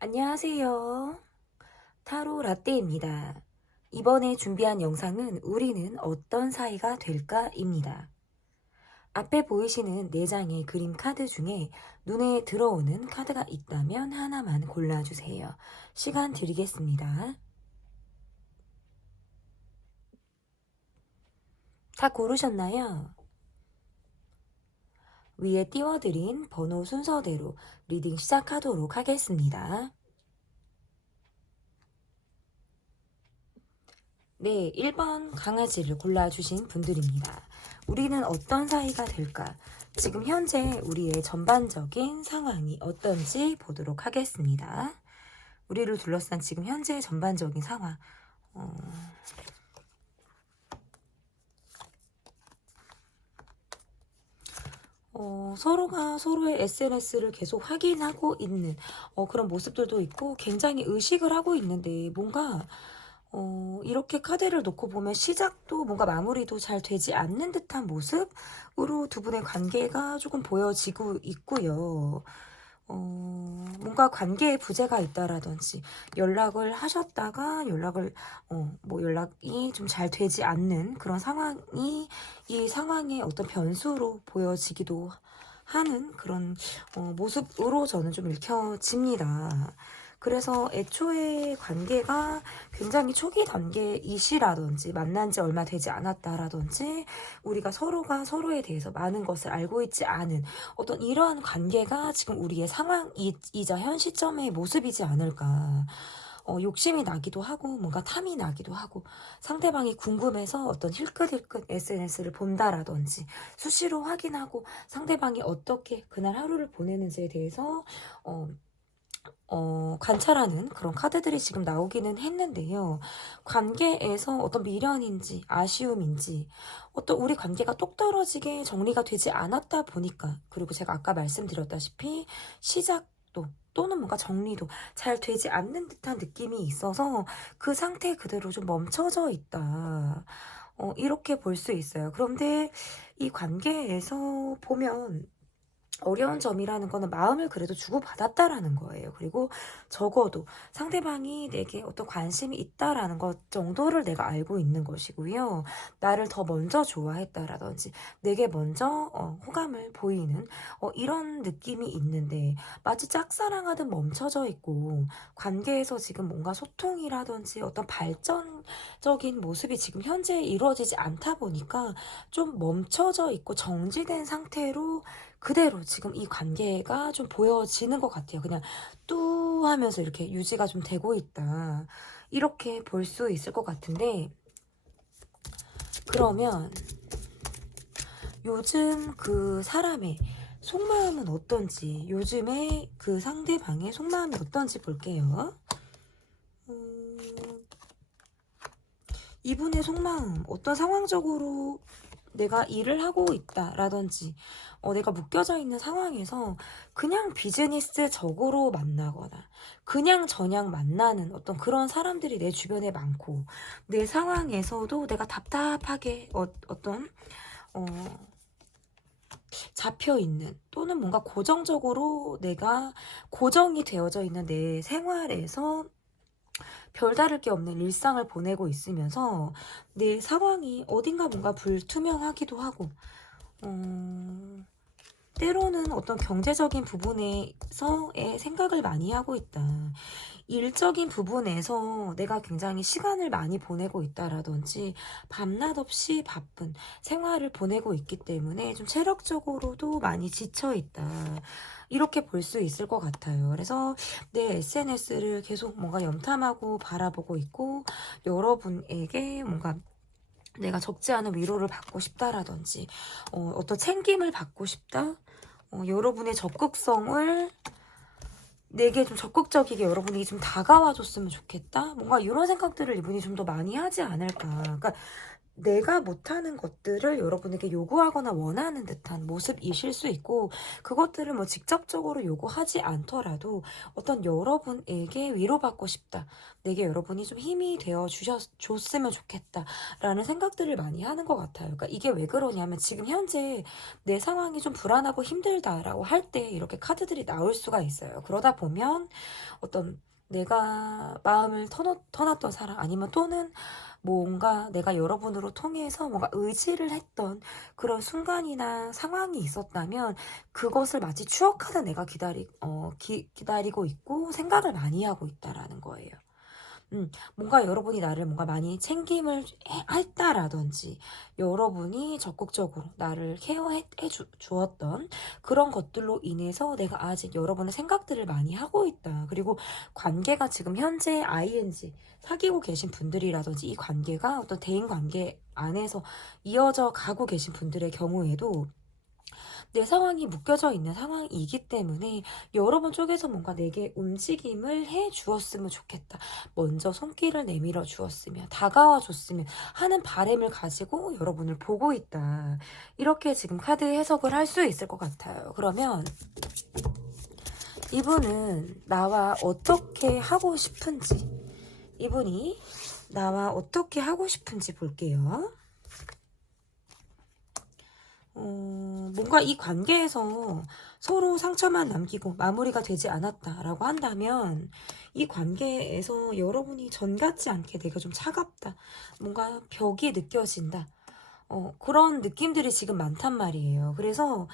안녕하세요. 타로 라떼입니다. 이번에 준비한 영상은 우리는 어떤 사이가 될까입니다. 앞에 보이시는 4장의 그림 카드 중에 눈에 들어오는 카드가 있다면 하나만 골라주세요. 시간 드리겠습니다. 다 고르셨나요? 위에 띄워드린 번호 순서대로 리딩 시작하도록 하겠습니다. 네, 1번 강아지를 골라주신 분들입니다. 우리는 어떤 사이가 될까? 지금 현재 우리의 전반적인 상황이 어떤지 보도록 하겠습니다. 우리를 둘러싼 지금 현재 전반적인 상황. 서로가 서로의 SNS를 계속 확인하고 있는 그런 모습들도 있고 굉장히 의식을 하고 있는데 뭔가 이렇게 카드를 놓고 보면 시작도 뭔가 마무리도 잘 되지 않는 듯한 모습으로 두 분의 관계가 조금 보여지고 있고요. 뭔가 관계에 부재가 있다라든지 연락을 하셨다가 연락이 좀 잘 되지 않는 그런 상황이 이 상황의 어떤 변수로 보여지기도 하는 그런 모습으로 저는 좀 읽혀집니다. 그래서 애초에 관계가 굉장히 초기 단계이시라든지 만난 지 얼마 되지 않았다라든지 우리가 서로가 서로에 대해서 많은 것을 알고 있지 않은 어떤 이러한 관계가 지금 우리의 상황이자 현 시점의 모습이지 않을까. 욕심이 나기도 하고 뭔가 탐이 나기도 하고 상대방이 궁금해서 어떤 힐끗힐끗 SNS를 본다라든지 수시로 확인하고 상대방이 어떻게 그날 하루를 보내는지에 대해서 관찰하는 그런 카드들이 지금 나오기는 했는데요. 관계에서 어떤 미련인지 아쉬움인지 어떤 우리 관계가 똑 떨어지게 정리가 되지 않았다 보니까 그리고 제가 아까 말씀드렸다시피 시작도 또는 뭔가 정리도 잘 되지 않는 듯한 느낌이 있어서 그 상태 그대로 좀 멈춰져 있다. 이렇게 볼 수 있어요. 그런데 이 관계에서 보면 어려운 점이라는 거는 마음을 그래도 주고받았다라는 거예요. 그리고 적어도 상대방이 내게 어떤 관심이 있다라는 것 정도를 내가 알고 있는 것이고요. 나를 더 먼저 좋아했다라든지 내게 먼저 호감을 보이는 이런 느낌이 있는데 마치 짝사랑하듯 멈춰져 있고 관계에서 지금 뭔가 소통이라든지 어떤 발전적인 모습이 지금 현재 이루어지지 않다 보니까 좀 멈춰져 있고 정지된 상태로 그대로 지금 이 관계가 좀 보여지는 것 같아요. 그냥 뚜 하면서 이렇게 유지가 좀 되고 있다. 이렇게 볼 수 있을 것 같은데, 그러면 요즘 그 사람의 속마음은 어떤지, 요즘에 그 상대방의 속마음이 어떤지 볼게요. 이분의 속마음, 어떤 상황적으로 내가 일을 하고 있다라든지 내가 묶여져 있는 상황에서 그냥 비즈니스적으로 만나거나 그냥 저냥 만나는 어떤 그런 사람들이 내 주변에 많고 내 상황에서도 내가 답답하게 어떤 잡혀있는 또는 뭔가 고정적으로 내가 고정이 되어져 있는 내 생활에서 별다를 게 없는 일상을 보내고 있으면서 내 상황이 어딘가 뭔가 불투명하기도 하고 때로는 어떤 경제적인 부분에서의 생각을 많이 하고 있다. 일적인 부분에서 내가 굉장히 시간을 많이 보내고 있다라든지 밤낮 없이 바쁜 생활을 보내고 있기 때문에 좀 체력적으로도 많이 지쳐 있다. 이렇게 볼 수 있을 것 같아요. 그래서 내 SNS를 계속 뭔가 염탐하고 바라보고 있고 여러분에게 뭔가 내가 적지 않은 위로를 받고 싶다라든지 어떤 챙김을 받고 싶다. 여러분의 적극성을 내게 좀 적극적이게 여러분이 좀 다가와 줬으면 좋겠다. 뭔가 이런 생각들을 이분이 좀 더 많이 하지 않을까. 그러니까 내가 못하는 것들을 여러분에게 요구하거나 원하는 듯한 모습이실 수 있고, 그것들을 뭐 직접적으로 요구하지 않더라도 어떤 여러분에게 위로받고 싶다, 내게 여러분이 좀 힘이 되어 줬으면 좋겠다 라는 생각들을 많이 하는 것 같아요. 그러니까 이게 왜 그러냐면, 지금 현재 내 상황이 좀 불안하고 힘들다라고 할 때 이렇게 카드들이 나올 수가 있어요. 그러다 보면 어떤 내가 마음을 터놨던 사람, 아니면 또는 뭔가 내가 여러분으로 통해서 뭔가 의지를 했던 그런 순간이나 상황이 있었다면, 그것을 마치 추억하는 내가 기다리고 있고 생각을 많이 하고 있다라는 거예요. 뭔가 여러분이 나를 뭔가 많이 챙김을 했다라든지, 여러분이 적극적으로 나를 케어해 주었던 그런 것들로 인해서 내가 아직 여러분의 생각들을 많이 하고 있다. 그리고 관계가 지금 현재 ING 사귀고 계신 분들이라든지, 이 관계가 어떤 대인 관계 안에서 이어져 가고 계신 분들의 경우에도 내 상황이 묶여져 있는 상황이기 때문에 여러분 쪽에서 뭔가 내게 움직임을 해 주었으면 좋겠다, 먼저 손길을 내밀어 주었으면, 다가와 줬으면 하는 바람을 가지고 여러분을 보고 있다. 이렇게 지금 카드 해석을 할 수 있을 것 같아요. 그러면 이분은 나와 어떻게 하고 싶은지, 이분이 나와 어떻게 하고 싶은지 볼게요. 뭔가 이 관계에서 서로 상처만 남기고 마무리가 되지 않았다라고 한다면, 이 관계에서 여러분이 전 같지 않게 내가 좀 차갑다, 뭔가 벽이 느껴진다, 그런 느낌들이 지금 많단 말이에요. 그래서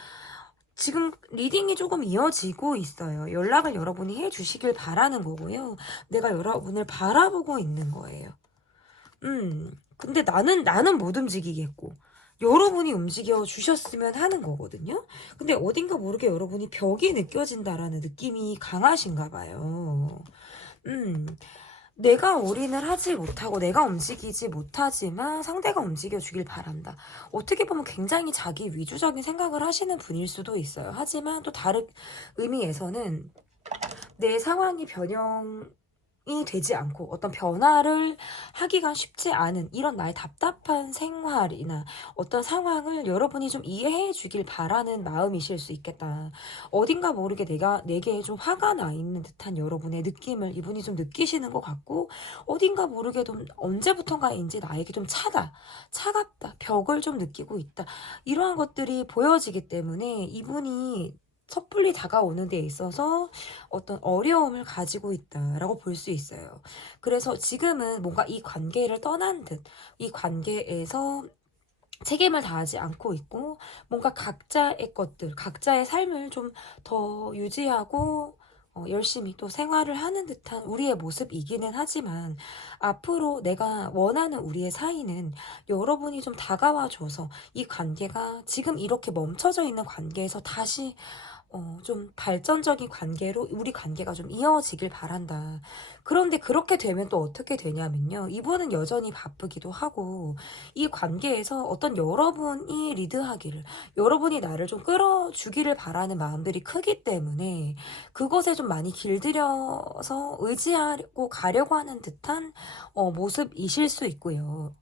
지금 리딩이 조금 이어지고 있어요. 연락을 여러분이 해주시길 바라는 거고요. 내가 여러분을 바라보고 있는 거예요. 근데 나는 못 움직이겠고 여러분이 움직여 주셨으면 하는 거거든요. 근데 어딘가 모르게 여러분이 벽이 느껴진다라는 느낌이 강하신가 봐요. 음, 내가 올인을 하지 못하고 내가 움직이지 못하지만 상대가 움직여 주길 바란다. 어떻게 보면 굉장히 자기 위주적인 생각을 하시는 분일 수도 있어요. 하지만 또 다른 의미에서는 내 상황이 변형이 되지 않고 어떤 변화를 하기가 쉽지 않은 이런 나의 답답한 생활이나 어떤 상황을 여러분이 좀 이해해 주길 바라는 마음이실 수 있겠다. 어딘가 모르게 내게 좀 화가 나 있는 듯한 여러분의 느낌을 이분이 좀 느끼시는 것 같고, 어딘가 모르게 좀 언제부턴가인지 나에게 좀 차갑다, 벽을 좀 느끼고 있다, 이러한 것들이 보여지기 때문에 이분이 섣불리 다가오는 데 있어서 어떤 어려움을 가지고 있다라고 볼 수 있어요. 그래서 지금은 뭔가 이 관계를 떠난 듯, 이 관계에서 책임을 다하지 않고 있고, 뭔가 각자의 것들, 각자의 삶을 좀 더 유지하고 열심히 또 생활을 하는 듯한 우리의 모습이기는 하지만, 앞으로 내가 원하는 우리의 사이는 여러분이 좀 다가와줘서 이 관계가 지금 이렇게 멈춰져 있는 관계에서 다시 좀 발전적인 관계로 우리 관계가 좀 이어지길 바란다. 그런데 그렇게 되면 또 어떻게 되냐면요, 이분은 여전히 바쁘기도 하고 이 관계에서 어떤 여러분이 리드하기를, 여러분이 나를 좀 끌어주기를 바라는 마음들이 크기 때문에 그것에 좀 많이 길들여서 의지하고 가려고 하는 듯한 모습이실 수 있고요.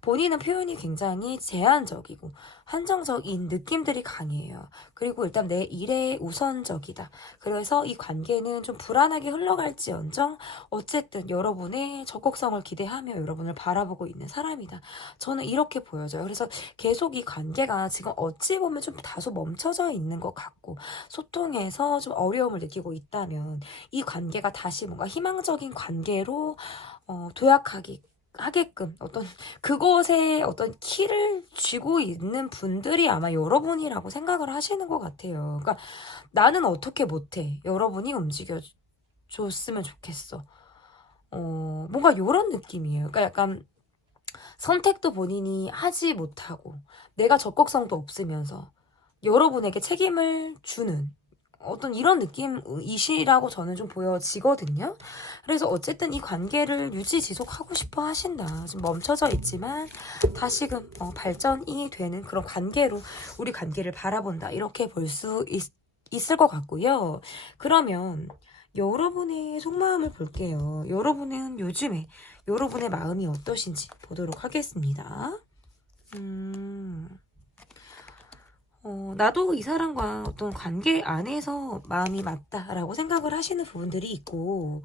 본인은 표현이 굉장히 제한적이고 한정적인 느낌들이 강해요. 그리고 일단 내 일에 우선적이다. 그래서 이 관계는 좀 불안하게 흘러갈지언정 어쨌든 여러분의 적극성을 기대하며 여러분을 바라보고 있는 사람이다. 저는 이렇게 보여져요. 그래서 계속 이 관계가 지금 어찌 보면 좀 다소 멈춰져 있는 것 같고, 소통에서 좀 어려움을 느끼고 있다면 이 관계가 다시 뭔가 희망적인 관계로 하게끔 어떤 그것에 어떤 키를 쥐고 있는 분들이 아마 여러분이라고 생각을 하시는 것 같아요. 그러니까 나는 어떻게 못해, 여러분이 움직여 줬으면 좋겠어. 뭔가 이런 느낌이에요. 그러니까 약간 선택도 본인이 하지 못하고 내가 적극성도 없으면서 여러분에게 책임을 주는 어떤 이런 느낌이시라고 저는 좀 보여지거든요. 그래서 어쨌든 이 관계를 지속하고 싶어 하신다. 지금 멈춰져 있지만 다시금 발전이 되는 그런 관계로 우리 관계를 바라본다, 이렇게 볼 수 있을 것 같고요. 그러면 여러분의 속마음을 볼게요. 여러분은 요즘에 여러분의 마음이 어떠신지 보도록 하겠습니다. 나도 이 사람과 어떤 관계 안에서 마음이 맞다라고 생각을 하시는 부분들이 있고,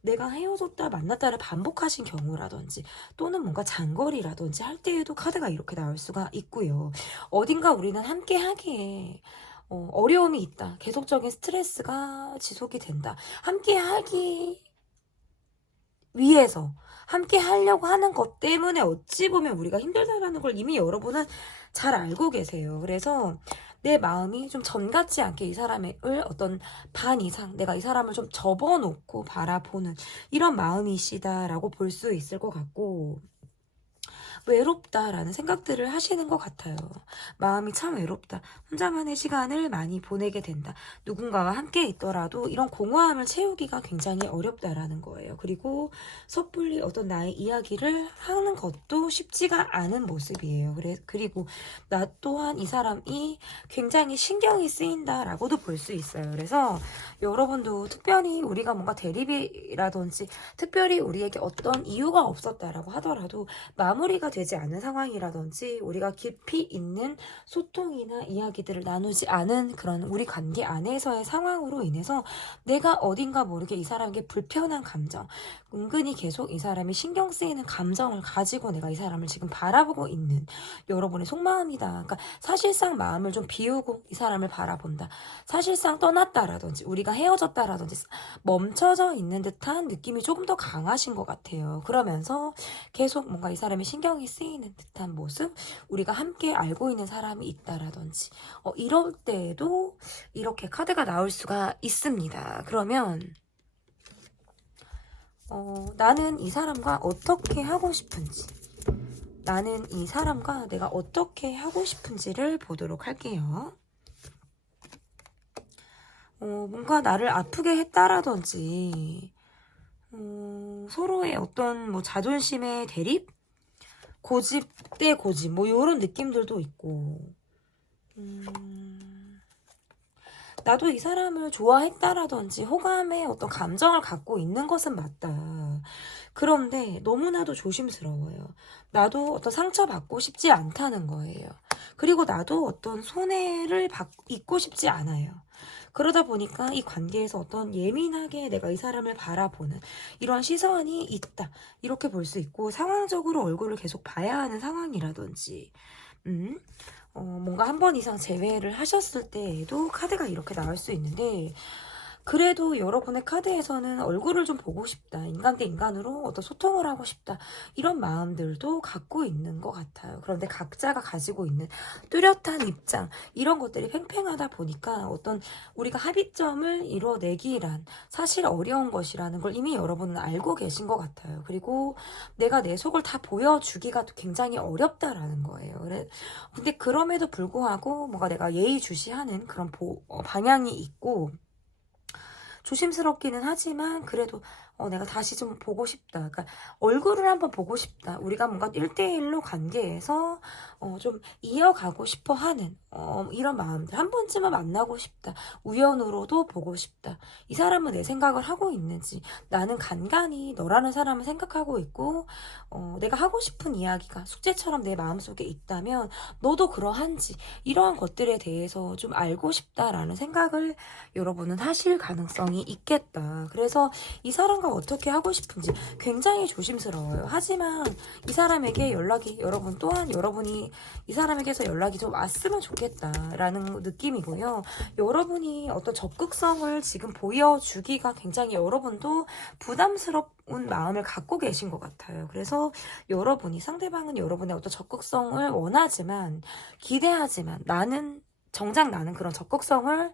내가 헤어졌다 만났다를 반복하신 경우라든지 또는 뭔가 장거리라든지 할 때에도 카드가 이렇게 나올 수가 있고요. 어딘가 우리는 함께 하기에 어려움이 있다. 계속적인 스트레스가 지속이 된다. 함께 하기 위해서 함께 하려고 하는 것 때문에 어찌 보면 우리가 힘들다라는 걸 이미 여러분은 잘 알고 계세요. 그래서 내 마음이 좀 전 같지 않게 이 사람을 어떤 반 이상 내가 이 사람을 좀 접어놓고 바라보는 이런 마음이시다라고 볼 수 있을 것 같고, 외롭다라는 생각들을 하시는 것 같아요. 마음이 참 외롭다. 혼자만의 시간을 많이 보내게 된다. 누군가와 함께 있더라도 이런 공허함을 채우기가 굉장히 어렵다라는 거예요. 그리고 섣불리 어떤 나의 이야기를 하는 것도 쉽지가 않은 모습이에요. 그리고 나 또한 이 사람이 굉장히 신경이 쓰인다라고도 볼 수 있어요. 그래서 여러분도 특별히 우리가 뭔가 대립이라든지 특별히 우리에게 어떤 이유가 없었다라고 하더라도 마무리가 되지 않은 상황이라든지 우리가 깊이 있는 소통이나 이야기들을 나누지 않은 그런 우리 관계 안에서의 상황으로 인해서 내가 어딘가 모르게 이 사람에게 불편한 감정, 은근히 계속 이 사람이 신경 쓰이는 감정을 가지고 내가 이 사람을 지금 바라보고 있는 여러분의 속마음이다. 그러니까 사실상 마음을 좀 비우고 이 사람을 바라본다. 사실상 떠났다라든지 우리가 헤어졌다라든지 멈춰져 있는 듯한 느낌이 조금 더 강하신 것 같아요. 그러면서 계속 뭔가 이 사람의 신경이 쓰이는 듯한 모습, 우리가 함께 알고 있는 사람이 있다라든지 이럴 때에도 이렇게 카드가 나올 수가 있습니다. 그러면 나는 이 사람과 어떻게 하고 싶은지, 나는 이 사람과 내가 어떻게 하고 싶은지를 보도록 할게요. 뭔가 나를 아프게 했다라든지 서로의 어떤 뭐 자존심의 대립, 고집 대 고집 뭐 이런 느낌들도 있고, 나도 이 사람을 좋아했다라든지 호감의 어떤 감정을 갖고 있는 것은 맞다. 그런데 너무나도 조심스러워요. 나도 어떤 상처받고 싶지 않다는 거예요. 그리고 나도 어떤 손해를 입고 싶지 않아요. 그러다 보니까 이 관계에서 어떤 예민하게 내가 이 사람을 바라보는 이런 시선이 있다. 이렇게 볼 수 있고, 상황적으로 얼굴을 계속 봐야 하는 상황이라든지, 뭔가 한 번 이상 재회를 하셨을 때에도 카드가 이렇게 나올 수 있는데, 그래도 여러분의 카드에서는 얼굴을 좀 보고 싶다. 인간 대 인간으로 어떤 소통을 하고 싶다. 이런 마음들도 갖고 있는 것 같아요. 그런데 각자가 가지고 있는 뚜렷한 입장, 이런 것들이 팽팽하다 보니까 어떤 우리가 합의점을 이뤄내기란 사실 어려운 것이라는 걸 이미 여러분은 알고 계신 것 같아요. 그리고 내가 내 속을 다 보여주기가 굉장히 어렵다라는 거예요. 근데 그럼에도 불구하고 뭔가 내가 예의주시하는 그런 방향이 있고, 조심스럽기는 하지만 그래도 내가 다시 좀 보고 싶다. 그러니까 얼굴을 한번 보고 싶다. 우리가 뭔가 1대1로 관계에서 좀 이어가고 싶어 하는 이런 마음들. 한 번쯤은 만나고 싶다. 우연으로도 보고 싶다. 이 사람은 내 생각을 하고 있는지, 나는 간간히 너라는 사람을 생각하고 있고, 내가 하고 싶은 이야기가 숙제처럼 내 마음속에 있다면 너도 그러한지, 이러한 것들에 대해서 좀 알고 싶다라는 생각을 여러분은 하실 가능성이 있겠다. 그래서 이 사람과 어떻게 하고 싶은지 굉장히 조심스러워요. 하지만 이 사람에게 여러분 또한 여러분이 이 사람에게서 연락이 좀 왔으면 좋겠다라는 느낌이고요. 여러분이 어떤 적극성을 지금 보여주기가 굉장히 여러분도 부담스러운 마음을 갖고 계신 것 같아요. 그래서 상대방은 여러분의 어떤 적극성을 원하지만, 기대하지만, 정작 나는 그런 적극성으로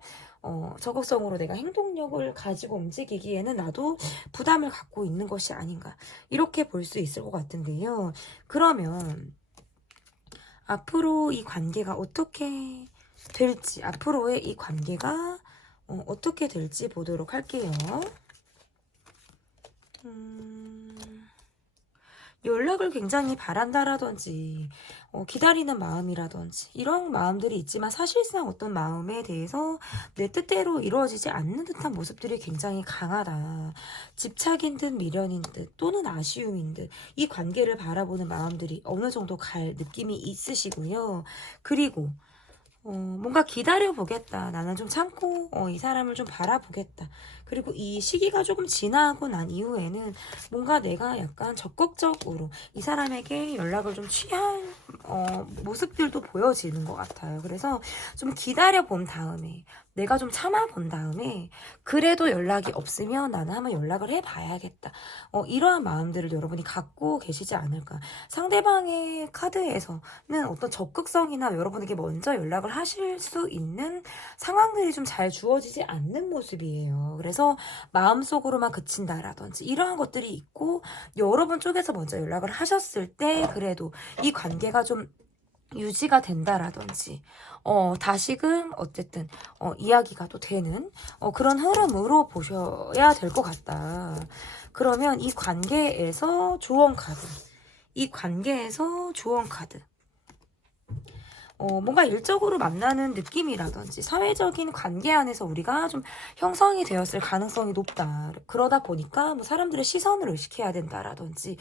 내가 행동력을 가지고 움직이기에는 나도 부담을 갖고 있는 것이 아닌가, 이렇게 볼 수 있을 것 같은데요. 그러면 앞으로 이 관계가 어떻게 될지, 앞으로의 이 관계가 어떻게 될지 보도록 할게요. 연락을 굉장히 바란다라든지 기다리는 마음이라든지 이런 마음들이 있지만 사실상 어떤 마음에 대해서 내 뜻대로 이루어지지 않는 듯한 모습들이 굉장히 강하다. 집착인 듯 미련인 듯 또는 아쉬움인 듯 이 관계를 바라보는 마음들이 어느 정도 갈 느낌이 있으시고요. 그리고 뭔가 기다려보겠다. 나는 좀 참고 이 사람을 좀 바라보겠다. 그리고 이 시기가 조금 지나고 난 이후에는 뭔가 내가 약간 적극적으로 이 사람에게 연락을 좀 취할 모습들도 보여지는 것 같아요. 그래서 좀 기다려본 다음에 내가 좀 참아본 다음에 그래도 연락이 없으면 나는 한번 연락을 해봐야겠다. 이러한 마음들을 여러분이 갖고 계시지 않을까. 상대방의 카드에서는 어떤 적극성이나 여러분에게 먼저 연락을 하실 수 있는 상황들이 좀 잘 주어지지 않는 모습이에요. 그래서 마음속으로만 그친다라든지 이러한 것들이 있고 여러분 쪽에서 먼저 연락을 하셨을 때 그래도 이 관계가 좀 유지가 된다라든지 다시금 어쨌든 이야기가 또 되는 그런 흐름으로 보셔야 될 것 같다. 그러면 이 관계에서 조언 카드, 이 관계에서 조언 카드, 뭔가 일적으로 만나는 느낌이라든지 사회적인 관계 안에서 우리가 좀 형성이 되었을 가능성이 높다. 그러다 보니까 뭐 사람들의 시선을 의식해야 된다라든지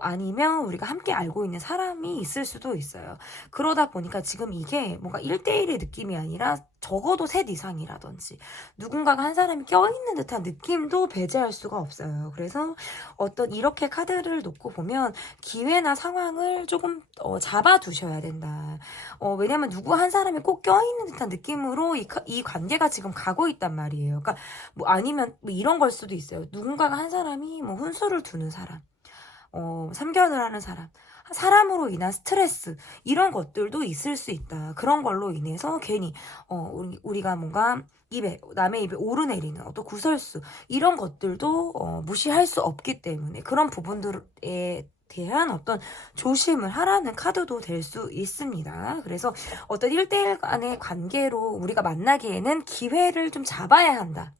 아니면 우리가 함께 알고 있는 사람이 있을 수도 있어요. 그러다 보니까 지금 이게 뭔가 1대1의 느낌이 아니라 적어도 셋 이상이라든지 누군가가 한 사람이 껴있는 듯한 느낌도 배제할 수가 없어요. 그래서 어떤 이렇게 카드를 놓고 보면 기회나 상황을 조금 잡아두셔야 된다. 왜냐면 누구 한 사람이 꼭 껴있는 듯한 느낌으로 이 관계가 지금 가고 있단 말이에요. 그러니까 뭐 아니면 뭐 이런 걸 수도 있어요. 누군가가 한 사람이 뭐 훈수를 두는 사람, 참견을 하는 사람, 사람으로 인한 스트레스 이런 것들도 있을 수 있다. 그런 걸로 인해서 괜히 우리가 뭔가 남의 입에 오르내리는 어떤 구설수 이런 것들도 무시할 수 없기 때문에 그런 부분들에 대한 어떤 조심을 하라는 카드도 될 수 있습니다. 그래서 어떤 1대1 간의 관계로 우리가 만나기에는 기회를 좀 잡아야 한다.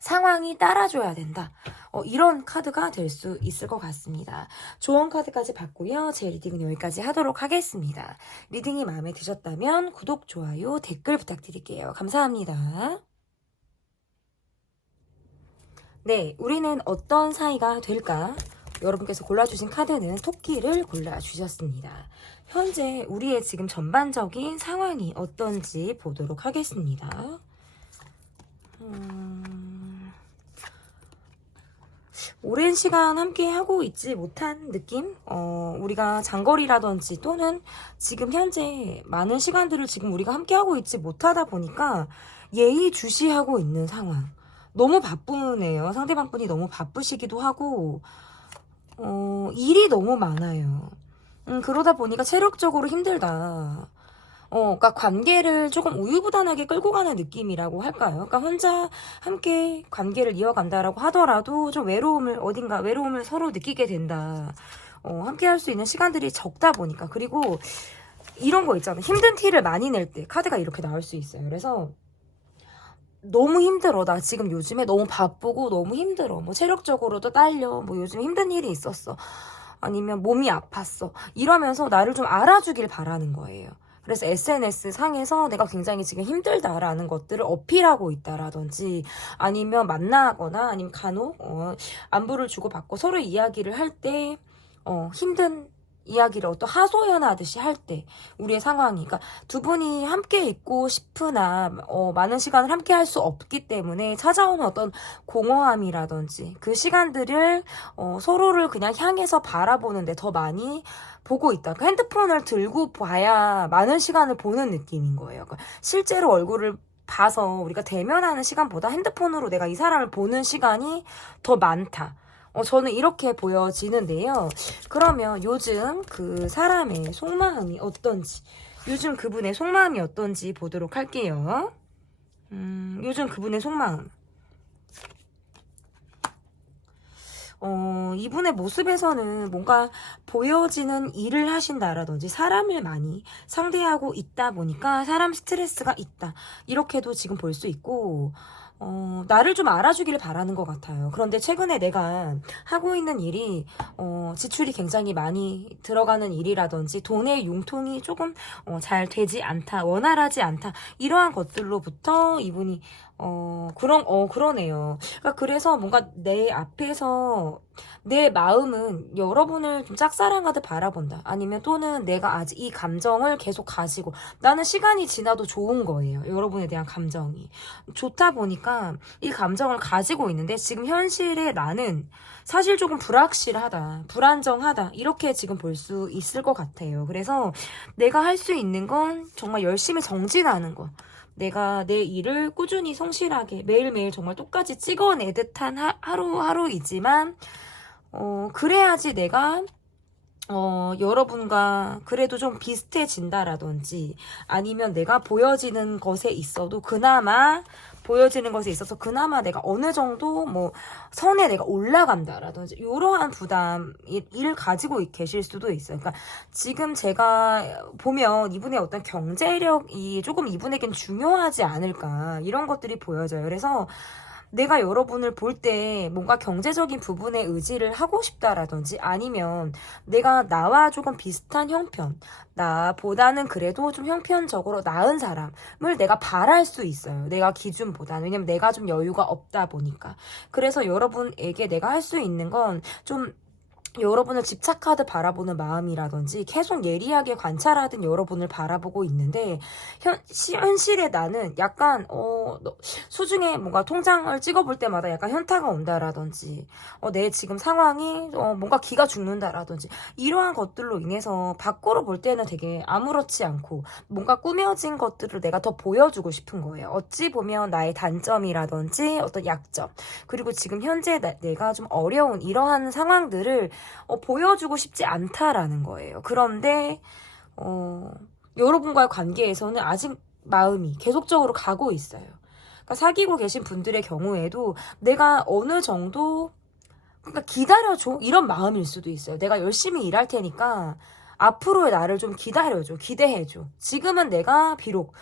상황이 따라줘야 된다. 이런 카드가 될 수 있을 것 같습니다. 조언 카드까지 받고요. 제 리딩은 여기까지 하도록 하겠습니다. 리딩이 마음에 드셨다면 구독, 좋아요, 댓글 부탁드릴게요. 감사합니다. 네, 우리는 어떤 사이가 될까? 여러분께서 골라주신 카드는 토끼를 골라주셨습니다. 현재 우리의 지금 전반적인 상황이 어떤지 보도록 하겠습니다. 오랜 시간 함께 하고 있지 못한 느낌? 우리가 장거리라든지 또는 지금 현재 많은 시간들을 지금 우리가 함께 하고 있지 못하다 보니까 예의주시하고 있는 상황. 너무 바쁘네요. 상대방 분이 너무 바쁘시기도 하고 일이 너무 많아요. 그러다 보니까 체력적으로 힘들다. 그러니까 관계를 조금 우유부단하게 끌고 가는 느낌이라고 할까요? 그러니까 혼자 함께 관계를 이어간다라고 하더라도 좀 외로움을 서로 느끼게 된다. 함께 할 수 있는 시간들이 적다 보니까. 그리고 이런 거 있잖아요. 힘든 티를 많이 낼 때 카드가 이렇게 나올 수 있어요. 그래서 너무 힘들어. 나 지금 요즘에 너무 바쁘고 너무 힘들어. 뭐 체력적으로도 딸려. 뭐 요즘 힘든 일이 있었어. 아니면 몸이 아팠어. 이러면서 나를 좀 알아주길 바라는 거예요. 그래서 SNS 상에서 내가 굉장히 지금 힘들다라는 것들을 어필하고 있다라든지 아니면 만나거나 아니면 간혹 안부를 주고받고 서로 이야기를 할 때 힘든 이야기를 어떤 하소연하듯이 할 때 우리의 상황이 그러니까 두 분이 함께 있고 싶으나 많은 시간을 함께 할 수 없기 때문에 찾아오는 어떤 공허함이라든지 그 시간들을 서로를 그냥 향해서 바라보는데 더 많이 보고 있다. 그러니까 핸드폰을 들고 봐야 많은 시간을 보는 느낌인 거예요. 그러니까 실제로 얼굴을 봐서 우리가 대면하는 시간보다 핸드폰으로 내가 이 사람을 보는 시간이 더 많다. 저는 이렇게 보여지는데요. 그러면 요즘 그 사람의 속마음이 어떤지, 요즘 그분의 속마음이 어떤지 보도록 할게요. 요즘 그분의 속마음. 이분의 모습에서는 뭔가 보여지는 일을 하신다라든지 사람을 많이 상대하고 있다 보니까 사람 스트레스가 있다. 이렇게도 지금 볼 수 있고, 나를 좀 알아주기를 바라는 것 같아요. 그런데 최근에 내가 하고 있는 일이, 지출이 굉장히 많이 들어가는 일이라든지, 돈의 융통이 조금, 잘 되지 않다, 원활하지 않다, 이러한 것들로부터 이분이, 그러네요. 그러니까 그래서 뭔가 내 앞에서 내 마음은 여러분을 좀 짝사랑하듯 바라본다. 아니면 또는 내가 아직 이 감정을 계속 가지고, 나는 시간이 지나도 좋은 거예요. 여러분에 대한 감정이. 좋다 보니까 이 감정을 가지고 있는데 지금 현실에 나는 사실 조금 불확실하다, 불안정하다, 이렇게 지금 볼 수 있을 것 같아요. 그래서 내가 할 수 있는 건 정말 열심히 정진하는 거. 내가 내 일을 꾸준히 성실하게 매일매일 정말 똑같이 찍어내 듯한 하루하루이지만 그래야지 내가 여러분과 그래도 좀 비슷해진다라든지 아니면 내가 보여지는 것에 있어도 그나마 보여지는 것에 있어서 그나마 내가 어느 정도 뭐 선에 내가 올라간다라든지 이러한 부담을 가지고 계실 수도 있어요. 그러니까 지금 제가 보면 이분의 어떤 경제력이 조금 이분에겐 중요하지 않을까 이런 것들이 보여져요. 그래서 내가 여러분을 볼 때 뭔가 경제적인 부분에 의지를 하고 싶다라든지 아니면 내가 나와 조금 비슷한 형편, 나보다는 그래도 좀 형편적으로 나은 사람을 내가 바랄 수 있어요. 내가 기준보다는. 왜냐면 내가 좀 여유가 없다 보니까. 그래서 여러분에게 내가 할 수 있는 건 좀 여러분을 집착하듯 바라보는 마음이라든지 계속 예리하게 관찰하듯 여러분을 바라보고 있는데 현실에 나는 약간 수중에 뭔가 통장을 찍어볼 때마다 약간 현타가 온다라든지 내 지금 상황이 뭔가 기가 죽는다라든지 이러한 것들로 인해서 밖으로 볼 때는 되게 아무렇지 않고 뭔가 꾸며진 것들을 내가 더 보여주고 싶은 거예요. 어찌 보면 나의 단점이라든지 어떤 약점 그리고 지금 현재 내가 좀 어려운 이러한 상황들을 보여주고 싶지 않다라는 거예요. 그런데 여러분과의 관계에서는 아직 마음이 계속적으로 가고 있어요. 그러니까 사귀고 계신 분들의 경우에도 내가 어느 정도 그러니까 기다려줘 이런 마음일 수도 있어요. 내가 열심히 일할 테니까 앞으로의 나를 좀 기다려줘, 기대해줘. 지금은 내가 비록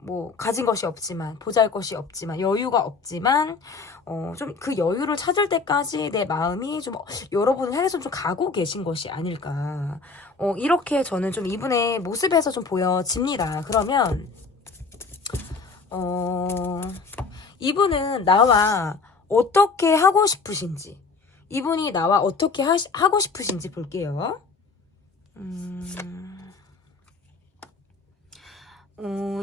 뭐 가진 것이 없지만 보잘것이 없지만 여유가 없지만 좀 그 여유를 찾을 때까지 내 마음이 좀 여러분을 향해서 좀 가고 계신 것이 아닐까 이렇게 저는 좀 이분의 모습에서 좀 보여집니다. 그러면 이분은 나와 어떻게 하고 싶으신지 이분이 나와 어떻게 하고 싶으신지 볼게요.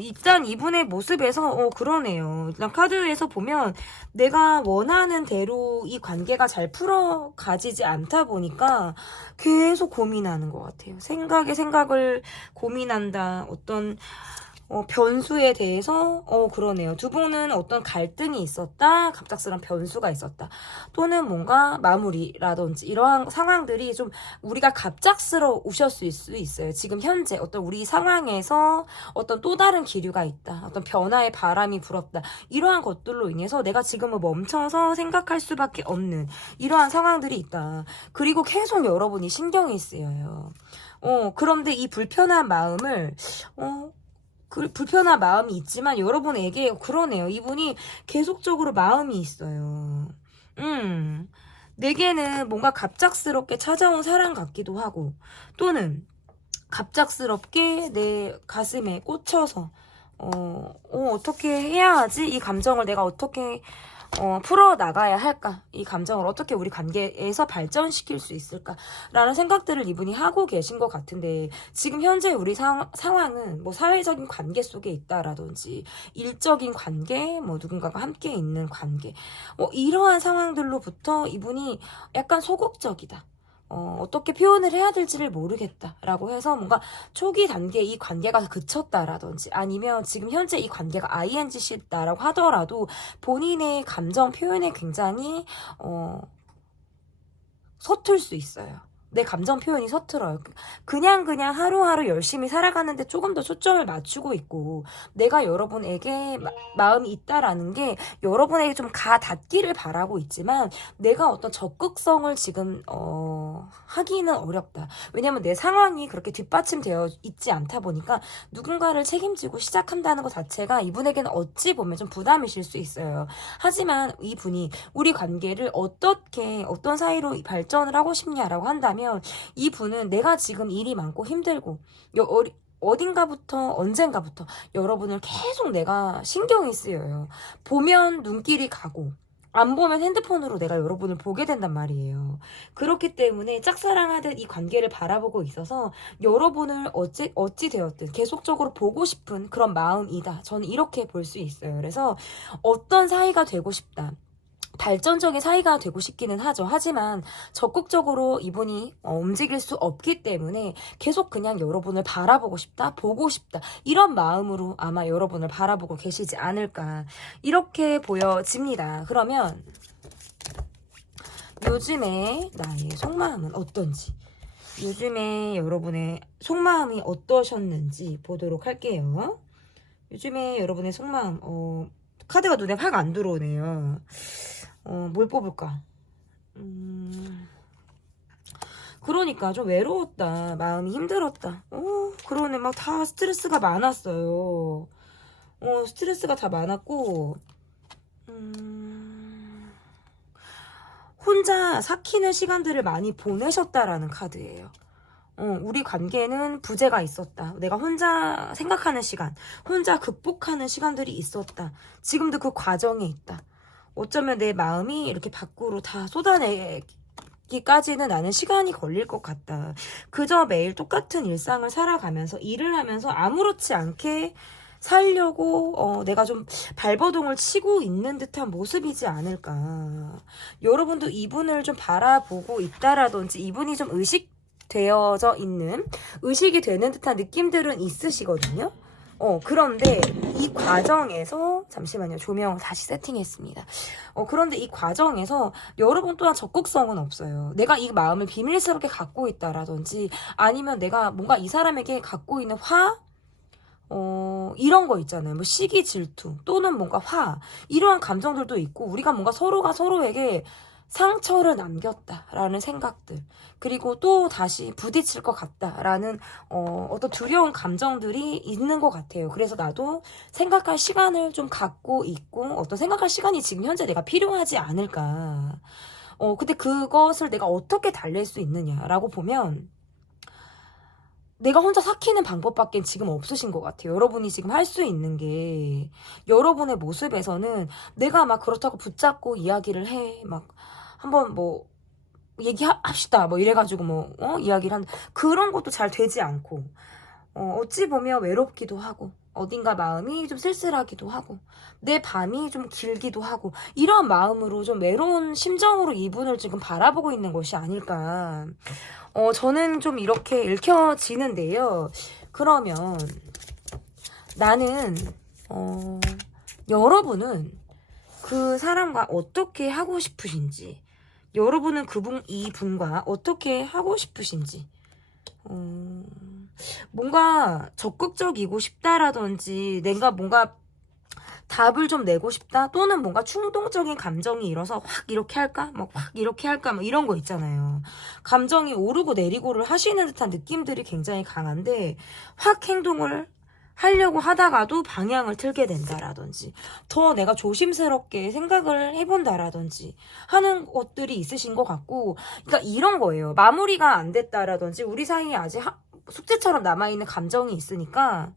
일단 이분의 모습에서 그러네요. 일단 카드에서 보면 내가 원하는 대로 이 관계가 잘 풀어가지지 않다 보니까 계속 고민하는 것 같아요. 생각을 고민한다. 어떤 변수에 대해서 그러네요. 두 분은 어떤 갈등이 있었다, 갑작스런 변수가 있었다, 또는 뭔가 마무리라든지 이러한 상황들이 좀 우리가 갑작스러우셨을 수 있어요. 지금 현재 어떤 우리 상황에서 어떤 또 다른 기류가 있다, 어떤 변화의 바람이 불었다, 이러한 것들로 인해서 내가 지금은 멈춰서 생각할 수밖에 없는 이러한 상황들이 있다. 그리고 계속 여러분이 신경이 쓰여요. 그런데 이 불편한 마음을 그 불편한 마음이 있지만 여러분에게 그러네요. 이분이 계속적으로 마음이 있어요. 내게는 뭔가 갑작스럽게 찾아온 사랑 같기도 하고 또는 갑작스럽게 내 가슴에 꽂혀서 어떻게 해야 하지? 이 감정을 내가 어떻게 풀어나가야 할까? 이 감정을 어떻게 우리 관계에서 발전시킬 수 있을까? 라는 생각들을 이분이 하고 계신 것 같은데 지금 현재 우리 상황은 뭐 사회적인 관계 속에 있다라든지 일적인 관계, 뭐 누군가가 함께 있는 관계 이러한 상황들로부터 이분이 약간 소극적이다. 어떻게 표현을 해야 될지를 모르겠다라고 해서 뭔가 초기 단계에 이 관계가 그쳤다라든지 아니면 지금 현재 이 관계가 INGC다라고 하더라도 본인의 감정 표현에 굉장히 서툴 수 있어요. 내 감정 표현이 서툴어요. 그냥 하루하루 열심히 살아가는데 조금 더 초점을 맞추고 있고, 내가 여러분에게 마음이 있다라는 게 여러분에게 좀 닿기를 바라고 있지만, 내가 어떤 적극성을 지금 하기는 어렵다. 왜냐면 내 상황이 그렇게 뒷받침되어 있지 않다 보니까 누군가를 책임지고 시작한다는 것 자체가 이분에게는 어찌 보면 좀 부담이실 수 있어요. 하지만 이분이 우리 관계를 어떤 사이로 발전을 하고 싶냐라고 한다면, 이분은 내가 지금 일이 많고 힘들고 언젠가부터 여러분을 계속 내가 신경이 쓰여요. 보면 눈길이 가고 안 보면 핸드폰으로 내가 여러분을 보게 된단 말이에요. 그렇기 때문에 짝사랑하듯 이 관계를 바라보고 있어서 여러분을 어찌 되었든 계속적으로 보고 싶은 그런 마음이다. 저는 이렇게 볼 수 있어요. 그래서 어떤 사이가 되고 싶다, 발전적인 사이가 되고 싶기는 하죠. 하지만 적극적으로 이분이 움직일 수 없기 때문에 계속 그냥 여러분을 바라보고 싶다, 보고 싶다, 이런 마음으로 아마 여러분을 바라보고 계시지 않을까, 이렇게 보여집니다. 그러면 요즘에 나의 속마음은 어떤지, 요즘에 여러분의 속마음이 어떠셨는지 보도록 할게요. 요즘에 여러분의 속마음, 카드가 눈에 확 안 들어오네요. 뭘 뽑을까? 그러니까 좀 외로웠다, 마음이 힘들었다. 그러네. 막 다 스트레스가 많았어요. 스트레스가 다 많았고, 혼자 삭히는 시간들을 많이 보내셨다라는 카드예요. 우리 관계는 부재가 있었다. 내가 혼자 생각하는 시간, 혼자 극복하는 시간들이 있었다. 지금도 그 과정에 있다. 어쩌면 내 마음이 이렇게 밖으로 다 쏟아내기까지는 나는 시간이 걸릴 것 같다. 그저 매일 똑같은 일상을 살아가면서 일을 하면서 아무렇지 않게 살려고 내가 좀 발버둥을 치고 있는 듯한 모습이지 않을까. 여러분도 이분을 좀 바라보고 있다라든지 이분이 좀 의식이 되는 듯한 느낌들은 있으시거든요. 그런데 이 과정에서, 잠시만요, 조명 다시 세팅했습니다. 그런데 이 과정에서 여러분 또한 적극성은 없어요. 내가 이 마음을 비밀스럽게 갖고 있다라든지, 아니면 내가 뭔가 이 사람에게 갖고 있는 이런 거 있잖아요. 뭐 시기, 질투, 또는 뭔가 이러한 감정들도 있고, 우리가 뭔가 서로가 서로에게 상처를 남겼다라는 생각들, 그리고 또 다시 부딪힐 것 같다라는 어떤 두려운 감정들이 있는 것 같아요. 그래서 나도 생각할 시간을 좀 갖고 있고, 어떤 생각할 시간이 지금 현재 내가 필요하지 않을까. 근데 그것을 내가 어떻게 달랠 수 있느냐라고 보면, 내가 혼자 삭히는 방법밖에 지금 없으신 것 같아요. 여러분이 지금 할 수 있는 게, 여러분의 모습에서는 내가 막 그렇다고 붙잡고 이야기를 해. 막 한번 뭐 얘기합시다. 뭐 이래가지고 이야기를 하는 그런 것도 잘 되지 않고, 어찌 보면 외롭기도 하고, 어딘가 마음이 좀 쓸쓸하기도 하고, 내 밤이 좀 길기도 하고, 이런 마음으로 좀 외로운 심정으로 이분을 지금 바라보고 있는 것이 아닐까. 저는 좀 이렇게 읽혀지는데요. 그러면 나는 여러분은 그 사람과 어떻게 하고 싶으신지, 여러분은 이분과 어떻게 하고 싶으신지, 뭔가 적극적이고 싶다라든지, 내가 뭔가 답을 좀 내고 싶다, 또는 뭔가 충동적인 감정이 일어서 확 이렇게 할까? 확 이렇게 할까? 이런 거 있잖아요. 감정이 오르고 내리고를 하시는 듯한 느낌들이 굉장히 강한데, 확 행동을 하려고 하다가도 방향을 틀게 된다라든지, 더 내가 조심스럽게 생각을 해본다라든지 하는 것들이 있으신 것 같고, 그러니까 이런 거예요. 마무리가 안 됐다라든지, 우리 사이에 아직 숙제처럼 남아있는 감정이 있으니까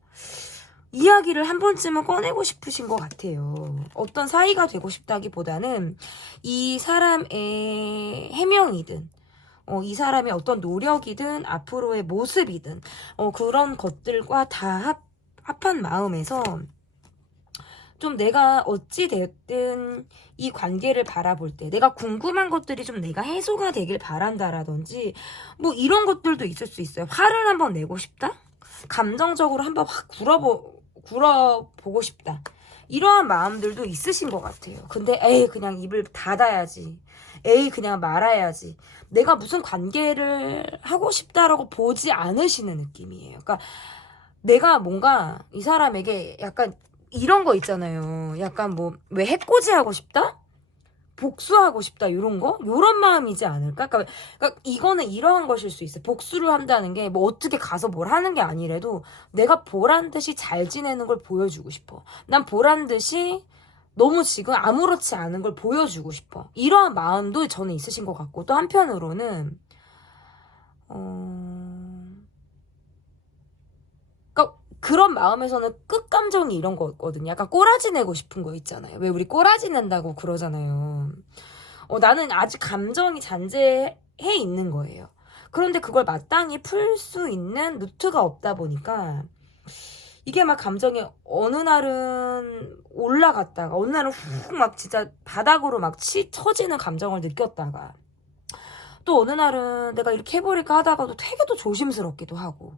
이야기를 한 번쯤은 꺼내고 싶으신 것 같아요. 어떤 사이가 되고 싶다기보다는 이 사람의 해명이든, 이 사람의 어떤 노력이든, 앞으로의 모습이든, 그런 것들과 다 합한 마음에서 좀 내가 어찌 됐든 이 관계를 바라볼 때 내가 궁금한 것들이 좀 내가 해소가 되길 바란다라든지, 뭐 이런 것들도 있을 수 있어요. 화를 한번 내고 싶다? 감정적으로 한번 확 굴어보고 싶다. 이러한 마음들도 있으신 것 같아요. 근데 그냥 입을 닫아야지. 에이, 그냥 말아야지. 내가 무슨 관계를 하고 싶다라고 보지 않으시는 느낌이에요. 그러니까 내가 뭔가 이 사람에게 약간 이런 거 있잖아요. 약간 뭐, 왜 해코지 하고 싶다? 복수하고 싶다 이런 거? 이런 마음이지 않을까? 그러니까 이거는 이러한 것일 수 있어요. 복수를 한다는 게 뭐 어떻게 가서 뭘 하는 게 아니래도 내가 보란 듯이 잘 지내는 걸 보여주고 싶어. 난 보란 듯이 너무 지금 아무렇지 않은 걸 보여주고 싶어. 이러한 마음도 저는 있으신 것 같고, 또 한편으로는 그러니까 그런 마음에서는 끝감정이 이런 거거든요. 약간 꼬라지 내고 싶은 거 있잖아요. 왜 우리 꼬라지 낸다고 그러잖아요. 나는 아직 감정이 잔재해 있는 거예요. 그런데 그걸 마땅히 풀 수 있는 루트가 없다 보니까 이게 막 감정이 어느 날은 올라갔다가 어느 날은 훅 막 진짜 바닥으로 막 처지는 감정을 느꼈다가 또 어느 날은 내가 이렇게 해버릴까 하다가도 되게 또 조심스럽기도 하고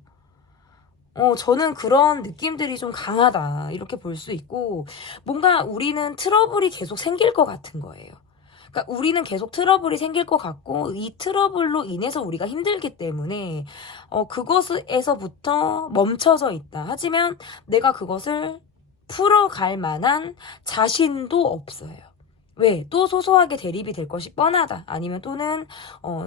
저는 그런 느낌들이 좀 강하다 이렇게 볼 수 있고 뭔가 우리는 트러블이 계속 생길 것 같은 거예요. 그러니까 우리는 계속 트러블이 생길 것 같고 이 트러블로 인해서 우리가 힘들기 때문에 그것에서부터 멈춰져 있다. 하지만 내가 그것을 풀어갈 만한 자신도 없어요. 왜? 또 소소하게 대립이 될 것이 뻔하다. 아니면 또는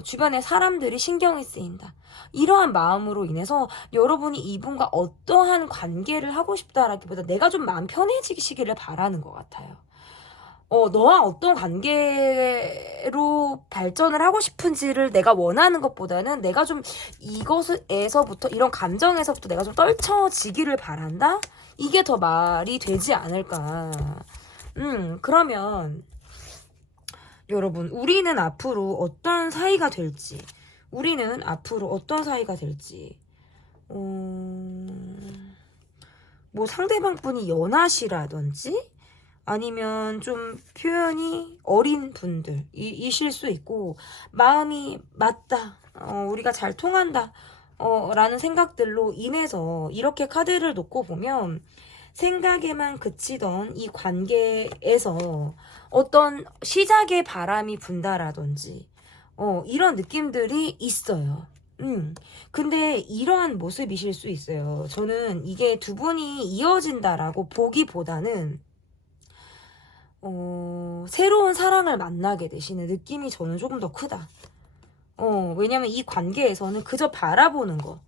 주변에 사람들이 신경이 쓰인다. 이러한 마음으로 인해서 여러분이 이분과 어떠한 관계를 하고 싶다라기보다 내가 좀 마음 편해지시기를 바라는 것 같아요. 너와 어떤 관계로 발전을 하고 싶은지를 내가 원하는 것보다는 내가 좀 이것에서부터, 이런 감정에서부터 내가 좀 떨쳐지기를 바란다? 이게 더 말이 되지 않을까. 그러면, 여러분, 우리는 앞으로 어떤 사이가 될지, 뭐 상대방 분이 연하시라든지, 아니면 좀 표현이 어린 분들이실 수 있고 마음이 맞다, 우리가 잘 통한다 라는 생각들로 인해서 이렇게 카드를 놓고 보면 생각에만 그치던 이 관계에서 어떤 시작의 바람이 분다라든지 이런 느낌들이 있어요. 근데 이러한 모습이실 수 있어요. 저는 이게 두 분이 이어진다라고 보기보다는 새로운 사랑을 만나게 되시는 느낌이 저는 조금 더 크다. 왜냐면 이 관계에서는 그저 바라보는 거,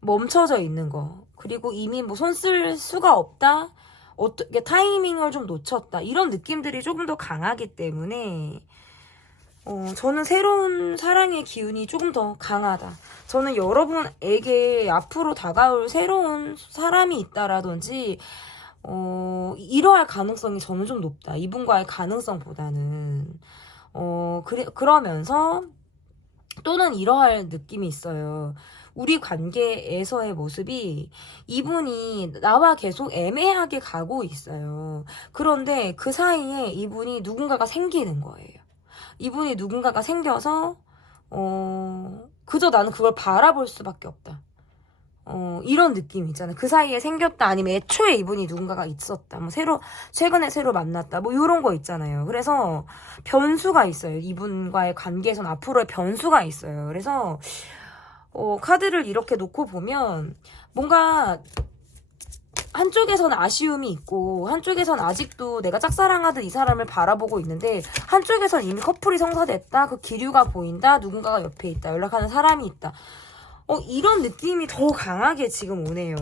멈춰져 있는 거, 그리고 이미 뭐 손 쓸 수가 없다, 어떻게 타이밍을 좀 놓쳤다, 이런 느낌들이 조금 더 강하기 때문에, 저는 새로운 사랑의 기운이 조금 더 강하다. 저는 여러분에게 앞으로 다가올 새로운 사람이 있다라든지, 이러할 가능성이 저는 좀 높다. 이분과의 가능성보다는. 그러면서, 또는 이러할 느낌이 있어요. 우리 관계에서의 모습이 이분이 나와 계속 애매하게 가고 있어요. 그런데 그 사이에 이분이 누군가가 생기는 거예요. 이분이 누군가가 생겨서, 그저 나는 그걸 바라볼 수밖에 없다. 이런 느낌 있잖아요. 그 사이에 생겼다, 아니면 애초에 이분이 누군가가 있었다, 뭐 최근에 새로 만났다, 뭐 이런 거 있잖아요. 그래서 변수가 있어요. 이분과의 관계에선 앞으로의 변수가 있어요. 그래서 카드를 이렇게 놓고 보면 뭔가 한쪽에선 아쉬움이 있고 한쪽에선 아직도 내가 짝사랑하듯 이 사람을 바라보고 있는데 한쪽에선 이미 커플이 성사됐다, 그 기류가 보인다, 누군가가 옆에 있다, 연락하는 사람이 있다, 이런 느낌이 더 강하게 지금 오네요.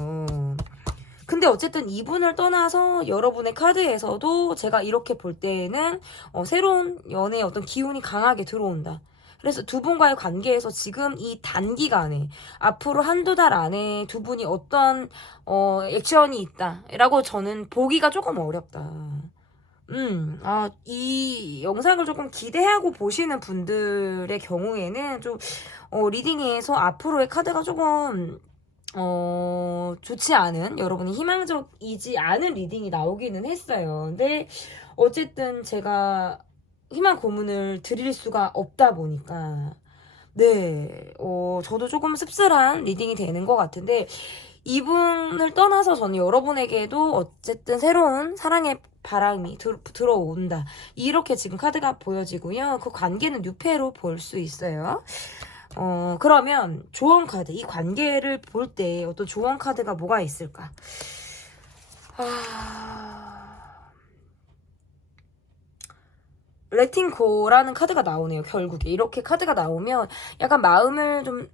근데 어쨌든 이분을 떠나서 여러분의 카드에서도 제가 이렇게 볼 때에는 새로운 연애의 어떤 기운이 강하게 들어온다. 그래서 두 분과의 관계에서 지금 이 단기간에 앞으로 한두 달 안에 두 분이 어떤 액션이 있다라고 저는 보기가 조금 어렵다. 이 영상을 조금 기대하고 보시는 분들의 경우에는 좀 리딩에서 앞으로의 카드가 조금 좋지 않은, 여러분이 희망적이지 않은 리딩이 나오기는 했어요. 근데 어쨌든 제가 희망 고문을 드릴 수가 없다 보니까 네, 저도 조금 씁쓸한 리딩이 되는 것 같은데 이분을 떠나서 저는 여러분에게도 어쨌든 새로운 사랑의 바람이 들어온다. 이렇게 지금 카드가 보여지고요. 그 관계는 뉴페로 볼 수 있어요. 그러면 조언 카드, 이 관계를 볼 때 어떤 조언 카드가 뭐가 있을까? Letting go라는 카드가 나오네요. 결국에 이렇게 카드가 나오면 약간 마음을 좀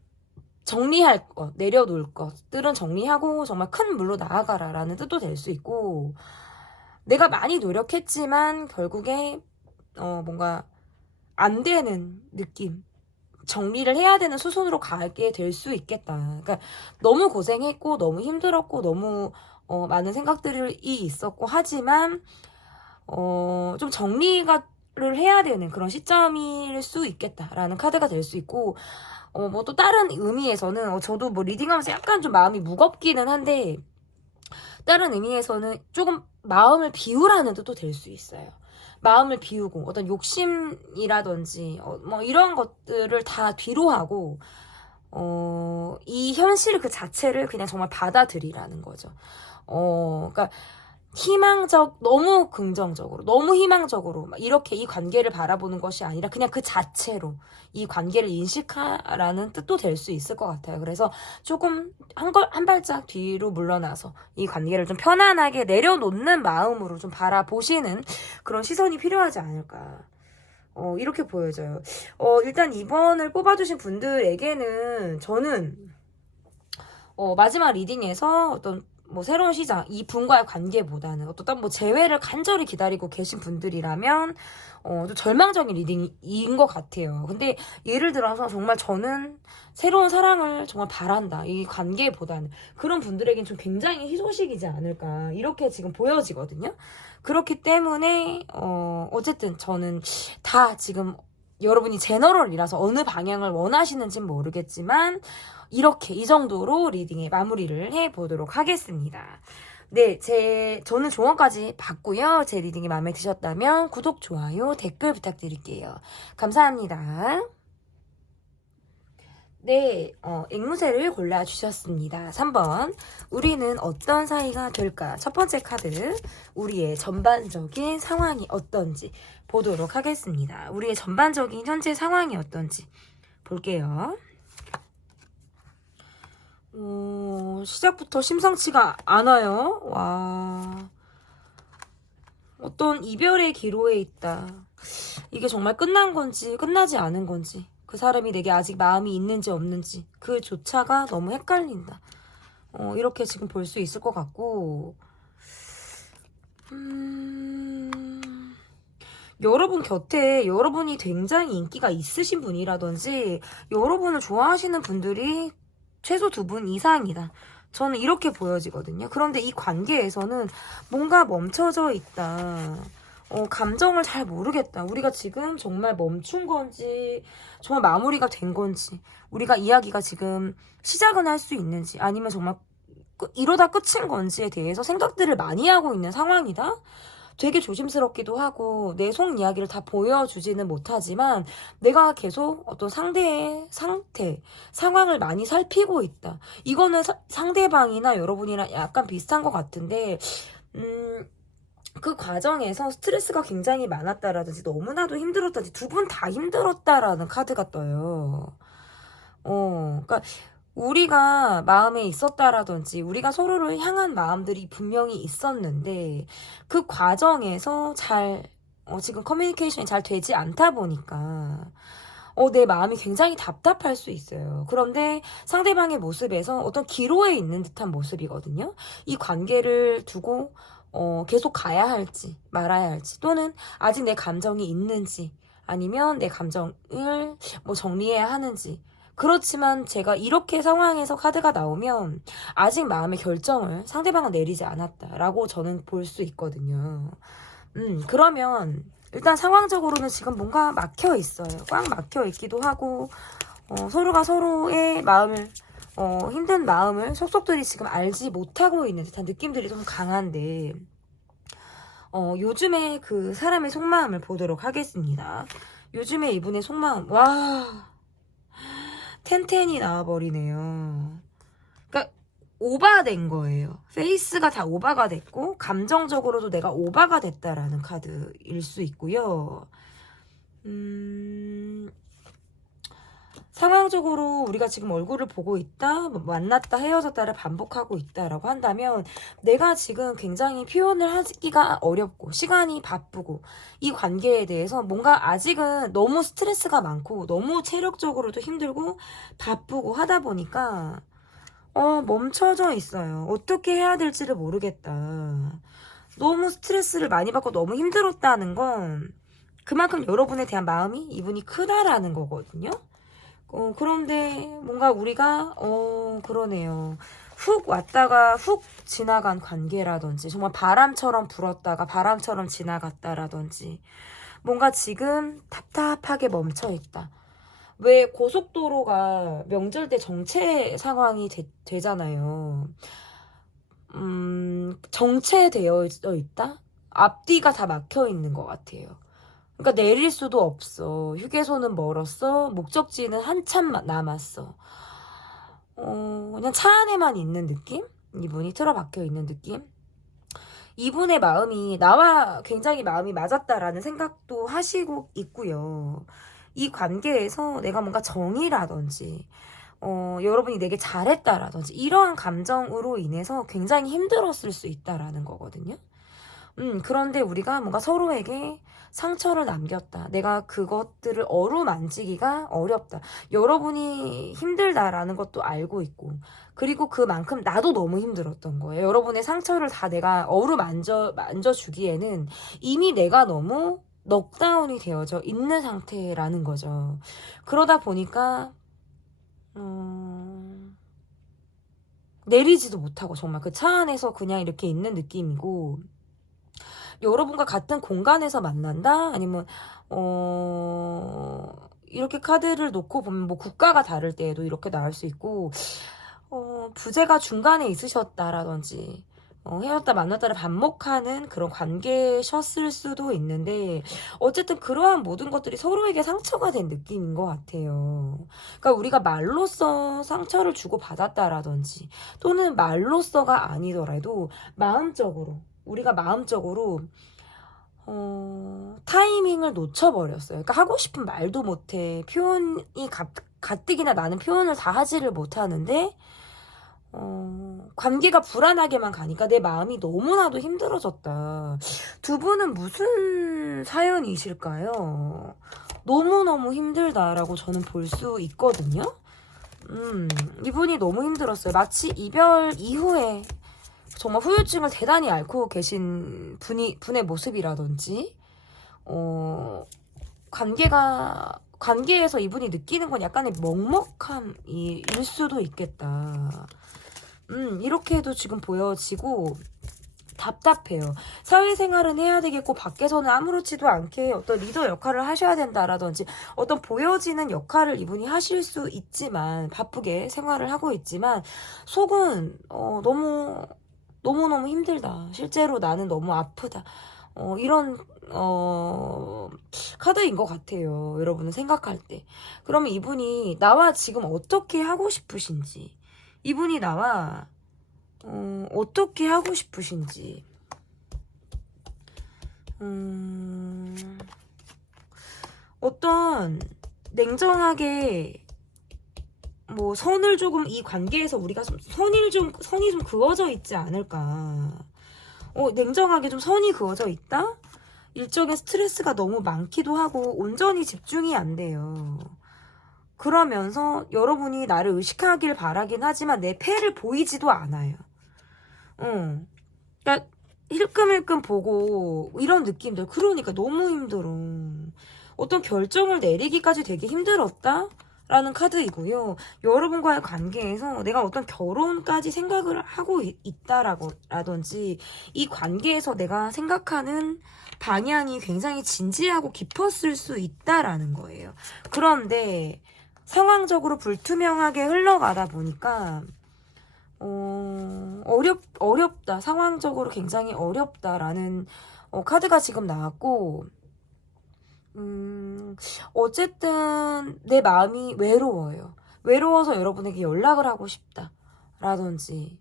정리할 것, 내려놓을 것들은 정리하고 정말 큰 물로 나아가라 라는 뜻도 될 수 있고, 내가 많이 노력했지만 결국에 뭔가 안 되는 느낌, 정리를 해야 되는 수순으로 가게 될 수 있겠다. 그러니까 너무 고생했고 너무 힘들었고 너무 많은 생각들이 있었고 하지만 좀 정리를 해야 되는 그런 시점일 수 있겠다라는 카드가 될 수 있고, 뭐 또 다른 의미에서는 저도 뭐 리딩하면서 약간 좀 마음이 무겁기는 한데, 다른 의미에서는 조금 마음을 비우라는 뜻도 될 수 있어요. 마음을 비우고 어떤 욕심이라든지 뭐 이런 것들을 다 뒤로 하고 이 현실 그 자체를 그냥 정말 받아들이라는 거죠. 그러니까 너무 긍정적으로, 너무 희망적으로 막 이렇게 이 관계를 바라보는 것이 아니라 그냥 그 자체로 이 관계를 인식하라는 뜻도 될 수 있을 것 같아요. 그래서 조금 한 발짝 뒤로 물러나서 이 관계를 좀 편안하게 내려놓는 마음으로 좀 바라보시는 그런 시선이 필요하지 않을까. 이렇게 보여져요. 일단 2번을 뽑아주신 분들에게는 저는 마지막 리딩에서 어떤 뭐 새로운 시작, 이 분과의 관계보다는 어떤 뭐 재회를 간절히 기다리고 계신 분들이라면 좀 절망적인 리딩인 것 같아요. 근데 예를 들어서 정말 저는 새로운 사랑을 정말 바란다, 이 관계보다는 그런 분들에겐 좀 굉장히 희소식이지 않을까 이렇게 지금 보여지거든요. 그렇기 때문에 어쨌든 저는 다 지금 여러분이 제너럴이라서 어느 방향을 원하시는지는 모르겠지만 이렇게 이 정도로 리딩의 마무리를 해보도록 하겠습니다. 네, 저는 조언까지 받고요. 제 리딩이 마음에 드셨다면 구독, 좋아요, 댓글 부탁드릴게요. 감사합니다. 네, 앵무새를 골라주셨습니다. 3번, 우리는 어떤 사이가 될까? 첫 번째 카드, 우리의 전반적인 상황이 어떤지 보도록 하겠습니다. 우리의 전반적인 현재 상황이 어떤지 볼게요. 시작부터 심상치가 않아요. 와, 어떤 이별의 기로에 있다. 이게 정말 끝난 건지 끝나지 않은 건지, 그 사람이 내게 아직 마음이 있는지 없는지 그조차가 너무 헷갈린다. 이렇게 지금 볼 수 있을 것 같고, 여러분 곁에 여러분이 굉장히 인기가 있으신 분이라든지 여러분을 좋아하시는 분들이 최소 2분 이상이다. 저는 이렇게 보여지거든요. 그런데 이 관계에서는 뭔가 멈춰져 있다. 감정을 잘 모르겠다. 우리가 지금 정말 멈춘 건지, 정말 마무리가 된 건지, 우리가 이야기가 지금 시작은 할 수 있는지, 아니면 정말 이러다 끝인 건지에 대해서 생각들을 많이 하고 있는 상황이다. 되게 조심스럽기도 하고 내 속 이야기를 다 보여주지는 못하지만 내가 계속 어떤 상대의 상태, 상황을 많이 살피고 있다. 이거는 상대방이나 여러분이랑 약간 비슷한 것 같은데, 그 과정에서 스트레스가 굉장히 많았다라든지 너무나도 힘들었다든지 두 분 다 힘들었다라는 카드가 떠요. 그러니까 우리가 마음에 있었다라든지 우리가 서로를 향한 마음들이 분명히 있었는데 그 과정에서 지금 커뮤니케이션이 잘 되지 않다 보니까 내 마음이 굉장히 답답할 수 있어요. 그런데 상대방의 모습에서 어떤 기로에 있는 듯한 모습이거든요. 이 관계를 두고 계속 가야 할지 말아야 할지, 또는 아직 내 감정이 있는지, 아니면 내 감정을 뭐 정리해야 하는지. 그렇지만 제가 이렇게 상황에서 카드가 나오면 아직 마음의 결정을 상대방은 내리지 않았다라고 저는 볼 수 있거든요. 그러면 일단 상황적으로는 지금 뭔가 막혀 있어요. 꽉 막혀 있기도 하고, 서로가 서로의 마음을, 힘든 마음을 속속들이 지금 알지 못하고 있는 듯한 느낌들이 좀 강한데, 요즘에 그 사람의 속마음을 보도록 하겠습니다. 요즘에 이분의 속마음, 와, 텐텐이 나와버리네요. 그러니까 오바된 거예요. 페이스가 다 오바가 됐고 감정적으로도 내가 오바가 됐다라는 카드일 수 있고요. 상황적으로 우리가 지금 얼굴을 보고 있다, 뭐 만났다, 헤어졌다를 반복하고 있다라고 한다면 내가 지금 굉장히 표현을 하기가 어렵고 시간이 바쁘고 이 관계에 대해서 뭔가 아직은 너무 스트레스가 많고 너무 체력적으로도 힘들고 바쁘고 하다 보니까 멈춰져 있어요. 어떻게 해야 될지를 모르겠다. 너무 스트레스를 많이 받고 너무 힘들었다는 건 그만큼 여러분에 대한 마음이 이분이 크다라는 거거든요. 그런데 뭔가 우리가 그러네요. 훅 왔다가 훅 지나간 관계라든지 정말 바람처럼 불었다가 바람처럼 지나갔다라든지 뭔가 지금 답답하게 멈춰 있다. 왜 고속도로가 명절 때 정체 상황이 되잖아요. 정체되어 있다? 앞뒤가 다 막혀 있는 것 같아요. 그러니까 내릴 수도 없어. 휴게소는 멀었어. 목적지는 한참 남았어. 그냥 차 안에만 있는 느낌? 이분이 틀어박혀 있는 느낌? 이분의 마음이 나와 굉장히 마음이 맞았다라는 생각도 하시고 있고요. 이 관계에서 내가 뭔가 정이라든지 여러분이 내게 잘했다라든지 이러한 감정으로 인해서 굉장히 힘들었을 수 있다라는 거거든요. 그런데 우리가 뭔가 서로에게 상처를 남겼다. 내가 그것들을 어루만지기가 어렵다. 여러분이 힘들다라는 것도 알고 있고, 그리고 그만큼 나도 너무 힘들었던 거예요. 여러분의 상처를 다 내가 만져주기에는 이미 내가 너무 넉다운이 되어져 있는 상태라는 거죠. 그러다 보니까, 내리지도 못하고 정말 그 차 안에서 그냥 이렇게 있는 느낌이고, 여러분과 같은 공간에서 만난다? 아니면 이렇게 카드를 놓고 보면 뭐 국가가 다를 때에도 이렇게 나올 수 있고 부재가 중간에 있으셨다라든지 헤어졌다 만났다를 반복하는 그런 관계셨을 수도 있는데 어쨌든 그러한 모든 것들이 서로에게 상처가 된 느낌인 것 같아요. 그러니까 우리가 말로써 상처를 주고 받았다라든지 또는 말로써가 아니더라도 마음적으로 우리가 마음적으로 타이밍을 놓쳐버렸어요. 그러니까 하고 싶은 말도 못해. 표현이 가뜩이나 나는 표현을 다 하지를 못하는데 관계가 불안하게만 가니까 내 마음이 너무나도 힘들어졌다. 두 분은 무슨 사연이실까요? 너무너무 힘들다라고 저는 볼 수 있거든요. 이분이 너무 힘들었어요. 마치 이별 이후에 정말 후유증을 대단히 앓고 계신 분의 모습이라든지, 관계에서 이분이 느끼는 건 약간의 먹먹함일 수도 있겠다. 이렇게도 지금 보여지고, 답답해요. 사회생활은 해야 되겠고 밖에서는 아무렇지도 않게 어떤 리더 역할을 하셔야 된다라든지 어떤 보여지는 역할을 이분이 하실 수 있지만 바쁘게 생활을 하고 있지만 속은 너무너무 힘들다. 실제로 나는 너무 아프다. 이런 카드인 것 같아요. 여러분은 생각할 때. 그러면 이분이 나와 지금 어떻게 하고 싶으신지 이분이 나와 어떻게 하고 싶으신지 어떤 냉정하게 뭐 선을 조금 이 관계에서 우리가 선이 좀 그어져 있지 않을까. 냉정하게 좀 선이 그어져 있다? 일종의 스트레스가 너무 많기도 하고 온전히 집중이 안 돼요. 그러면서 여러분이 나를 의식하길 바라긴 하지만 내 패를 보이지도 않아요. 그러니까 힐끔힐끔 보고 이런 느낌들. 그러니까 너무 힘들어. 어떤 결정을 내리기까지 되게 힘들었다? 라는 카드이고요. 여러분과의 관계에서 내가 어떤 결혼까지 생각을 하고 있다라든지 이 관계에서 내가 생각하는 방향이 굉장히 진지하고 깊었을 수 있다라는 거예요. 그런데 상황적으로 불투명하게 흘러가다 보니까 어렵다. 상황적으로 굉장히 어렵다라는 카드가 지금 나왔고 어쨌든 내 마음이 외로워요. 외로워서 여러분에게 연락을 하고 싶다. 라든지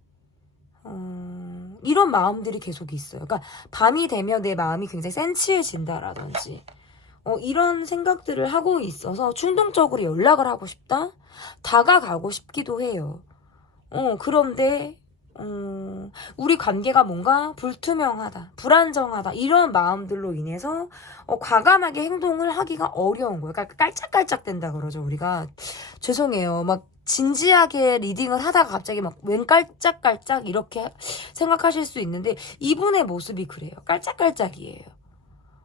이런 마음들이 계속 있어요. 그러니까 밤이 되면 내 마음이 굉장히 센치해진다라든지 이런 생각들을 하고 있어서 충동적으로 연락을 하고 싶다? 다가가고 싶기도 해요. 그런데 우리 관계가 뭔가 불투명하다, 불안정하다 이런 마음들로 인해서 과감하게 행동을 하기가 어려운 거예요. 그러니까 깔짝깔짝 된다 그러죠, 우리가. 죄송해요. 막 진지하게 리딩을 하다가 갑자기 막 웬 깔짝깔짝 이렇게 생각하실 수 있는데 이분의 모습이 그래요. 깔짝깔짝이에요.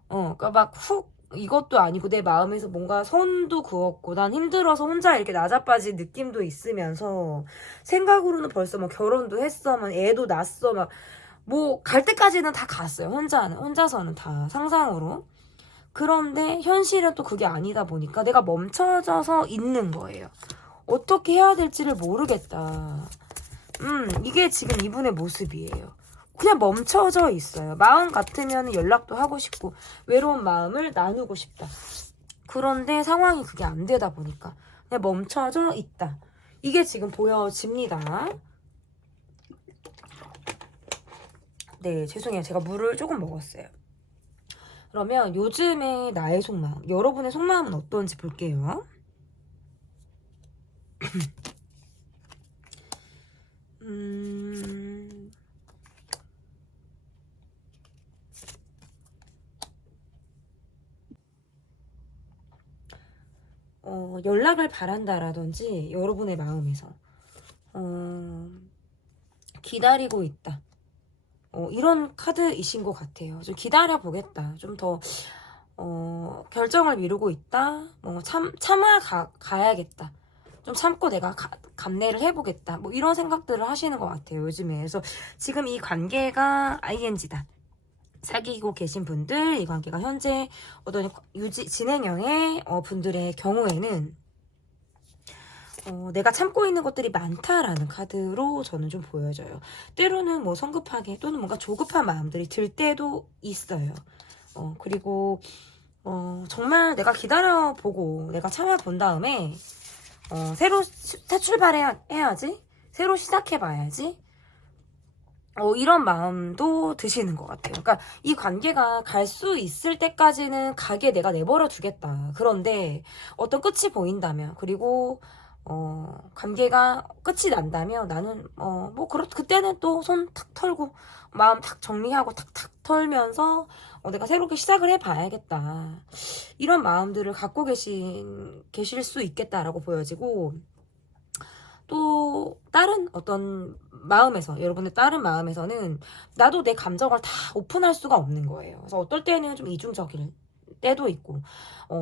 그러니까 막 훅 이것도 아니고 내 마음에서 뭔가 선도 그었고 난 힘들어서 혼자 이렇게 나자빠진 느낌도 있으면서 생각으로는 벌써 뭐 결혼도 했어, 막 애도 낳았어, 막 뭐 갈 때까지는 다 갔어요. 혼자서는 다 상상으로. 그런데 현실은 또 그게 아니다 보니까 내가 멈춰져서 있는 거예요. 어떻게 해야 될지를 모르겠다. 이게 지금 이분의 모습이에요. 그냥 멈춰져 있어요. 마음 같으면 연락도 하고 싶고 외로운 마음을 나누고 싶다. 그런데 상황이 그게 안 되다 보니까 그냥 멈춰져 있다. 이게 지금 보여집니다. 네, 죄송해요. 제가 물을 조금 먹었어요. 그러면 요즘의 나의 속마음, 여러분의 속마음은 어떤지 볼게요. 연락을 바란다라든지 여러분의 마음에서 기다리고 있다. 이런 카드이신 것 같아요. 좀 기다려보겠다. 좀 더 결정을 미루고 있다. 가야겠다. 좀 참고 내가 감내를 해보겠다. 뭐 이런 생각들을 하시는 것 같아요, 요즘에. 그래서 지금 이 관계가 ING다. 사귀고 계신 분들, 이 관계가 현재 어떤 진행형의 분들의 경우에는 내가 참고 있는 것들이 많다라는 카드로 저는 좀 보여져요. 때로는 뭐 성급하게 또는 뭔가 조급한 마음들이 들 때도 있어요. 그리고 정말 내가 기다려보고 내가 참아본 다음에 새로 새 출발해야지, 새로 시작해봐야지, 이런 마음도 드시는 것 같아요. 그러니까 이 관계가 갈 수 있을 때까지는 가게 내가 내버려 두겠다. 그런데 어떤 끝이 보인다면, 그리고 관계가 끝이 난다면 나는 그때는 또 손 탁 털고 마음 탁 정리하고 탁탁 털면서 내가 새롭게 시작을 해봐야겠다. 이런 마음들을 갖고 계실 수 있겠다라고 보여지고, 또 다른 어떤 마음에서, 여러분의 다른 마음에서는 나도 내 감정을 다 오픈할 수가 없는 거예요. 그래서 어떨 때는 좀 이중적일 때도 있고,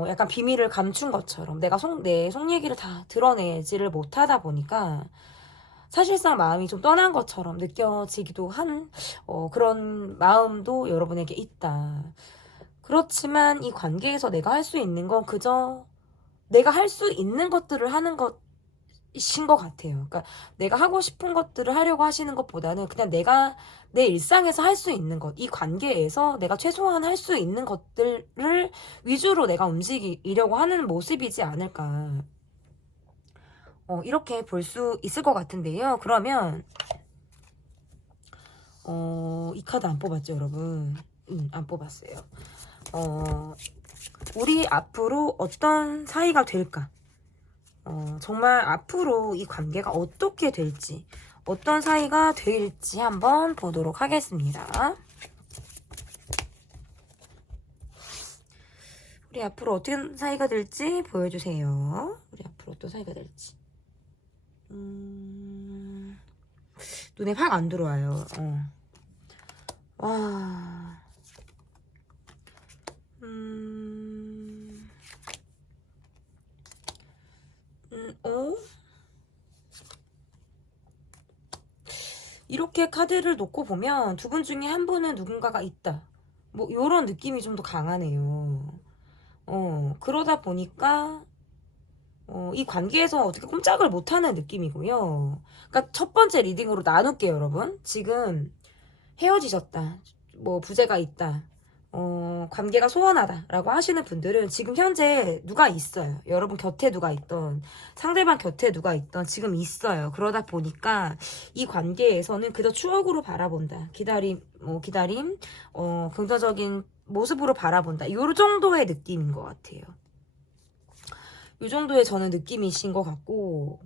약간 비밀을 감춘 것처럼 내가 내 속 얘기를 다 드러내지를 못하다 보니까 사실상 마음이 좀 떠난 것처럼 느껴지기도 한 그런 마음도 여러분에게 있다. 그렇지만 이 관계에서 내가 할 수 있는 건 그저 내가 할 수 있는 것들을 하는 것이신 것 같아요. 그러니까 내가 하고 싶은 것들을 하려고 하시는 것보다는 그냥 내가 내 일상에서 할 수 있는 것, 이 관계에서 내가 최소한 할 수 있는 것들을 위주로 내가 움직이려고 하는 모습이지 않을까. 이렇게 볼 수 있을 것 같은데요. 그러면 이 카드 안 뽑았죠, 여러분? 안 뽑았어요. 우리 앞으로 어떤 사이가 될까? 정말 앞으로 이 관계가 어떻게 될지, 어떤 사이가 될지 한번 보도록 하겠습니다. 우리 앞으로 어떤 사이가 될지 보여주세요. 우리 앞으로 어떤 사이가 될지. 눈에 확 안 들어와요. 와. 이렇게 카드를 놓고 보면 두 분 중에 한 분은 누군가가 있다. 뭐 요런 느낌이 좀 더 강하네요. 그러다 보니까 이 관계에서 어떻게 꼼짝을 못하는 느낌이고요. 그러니까 첫 번째 리딩으로 나눌게요, 여러분. 지금 헤어지셨다. 뭐 부재가 있다. 관계가 소원하다라고 하시는 분들은 지금 현재 누가 있어요. 여러분 곁에 누가 있던, 상대방 곁에 누가 있던 지금 있어요. 그러다 보니까 이 관계에서는 그저 추억으로 바라본다. 기다림, 긍정적인 모습으로 바라본다. 요 정도의 느낌인 것 같아요. 요 정도의 저는 느낌이신 것 같고,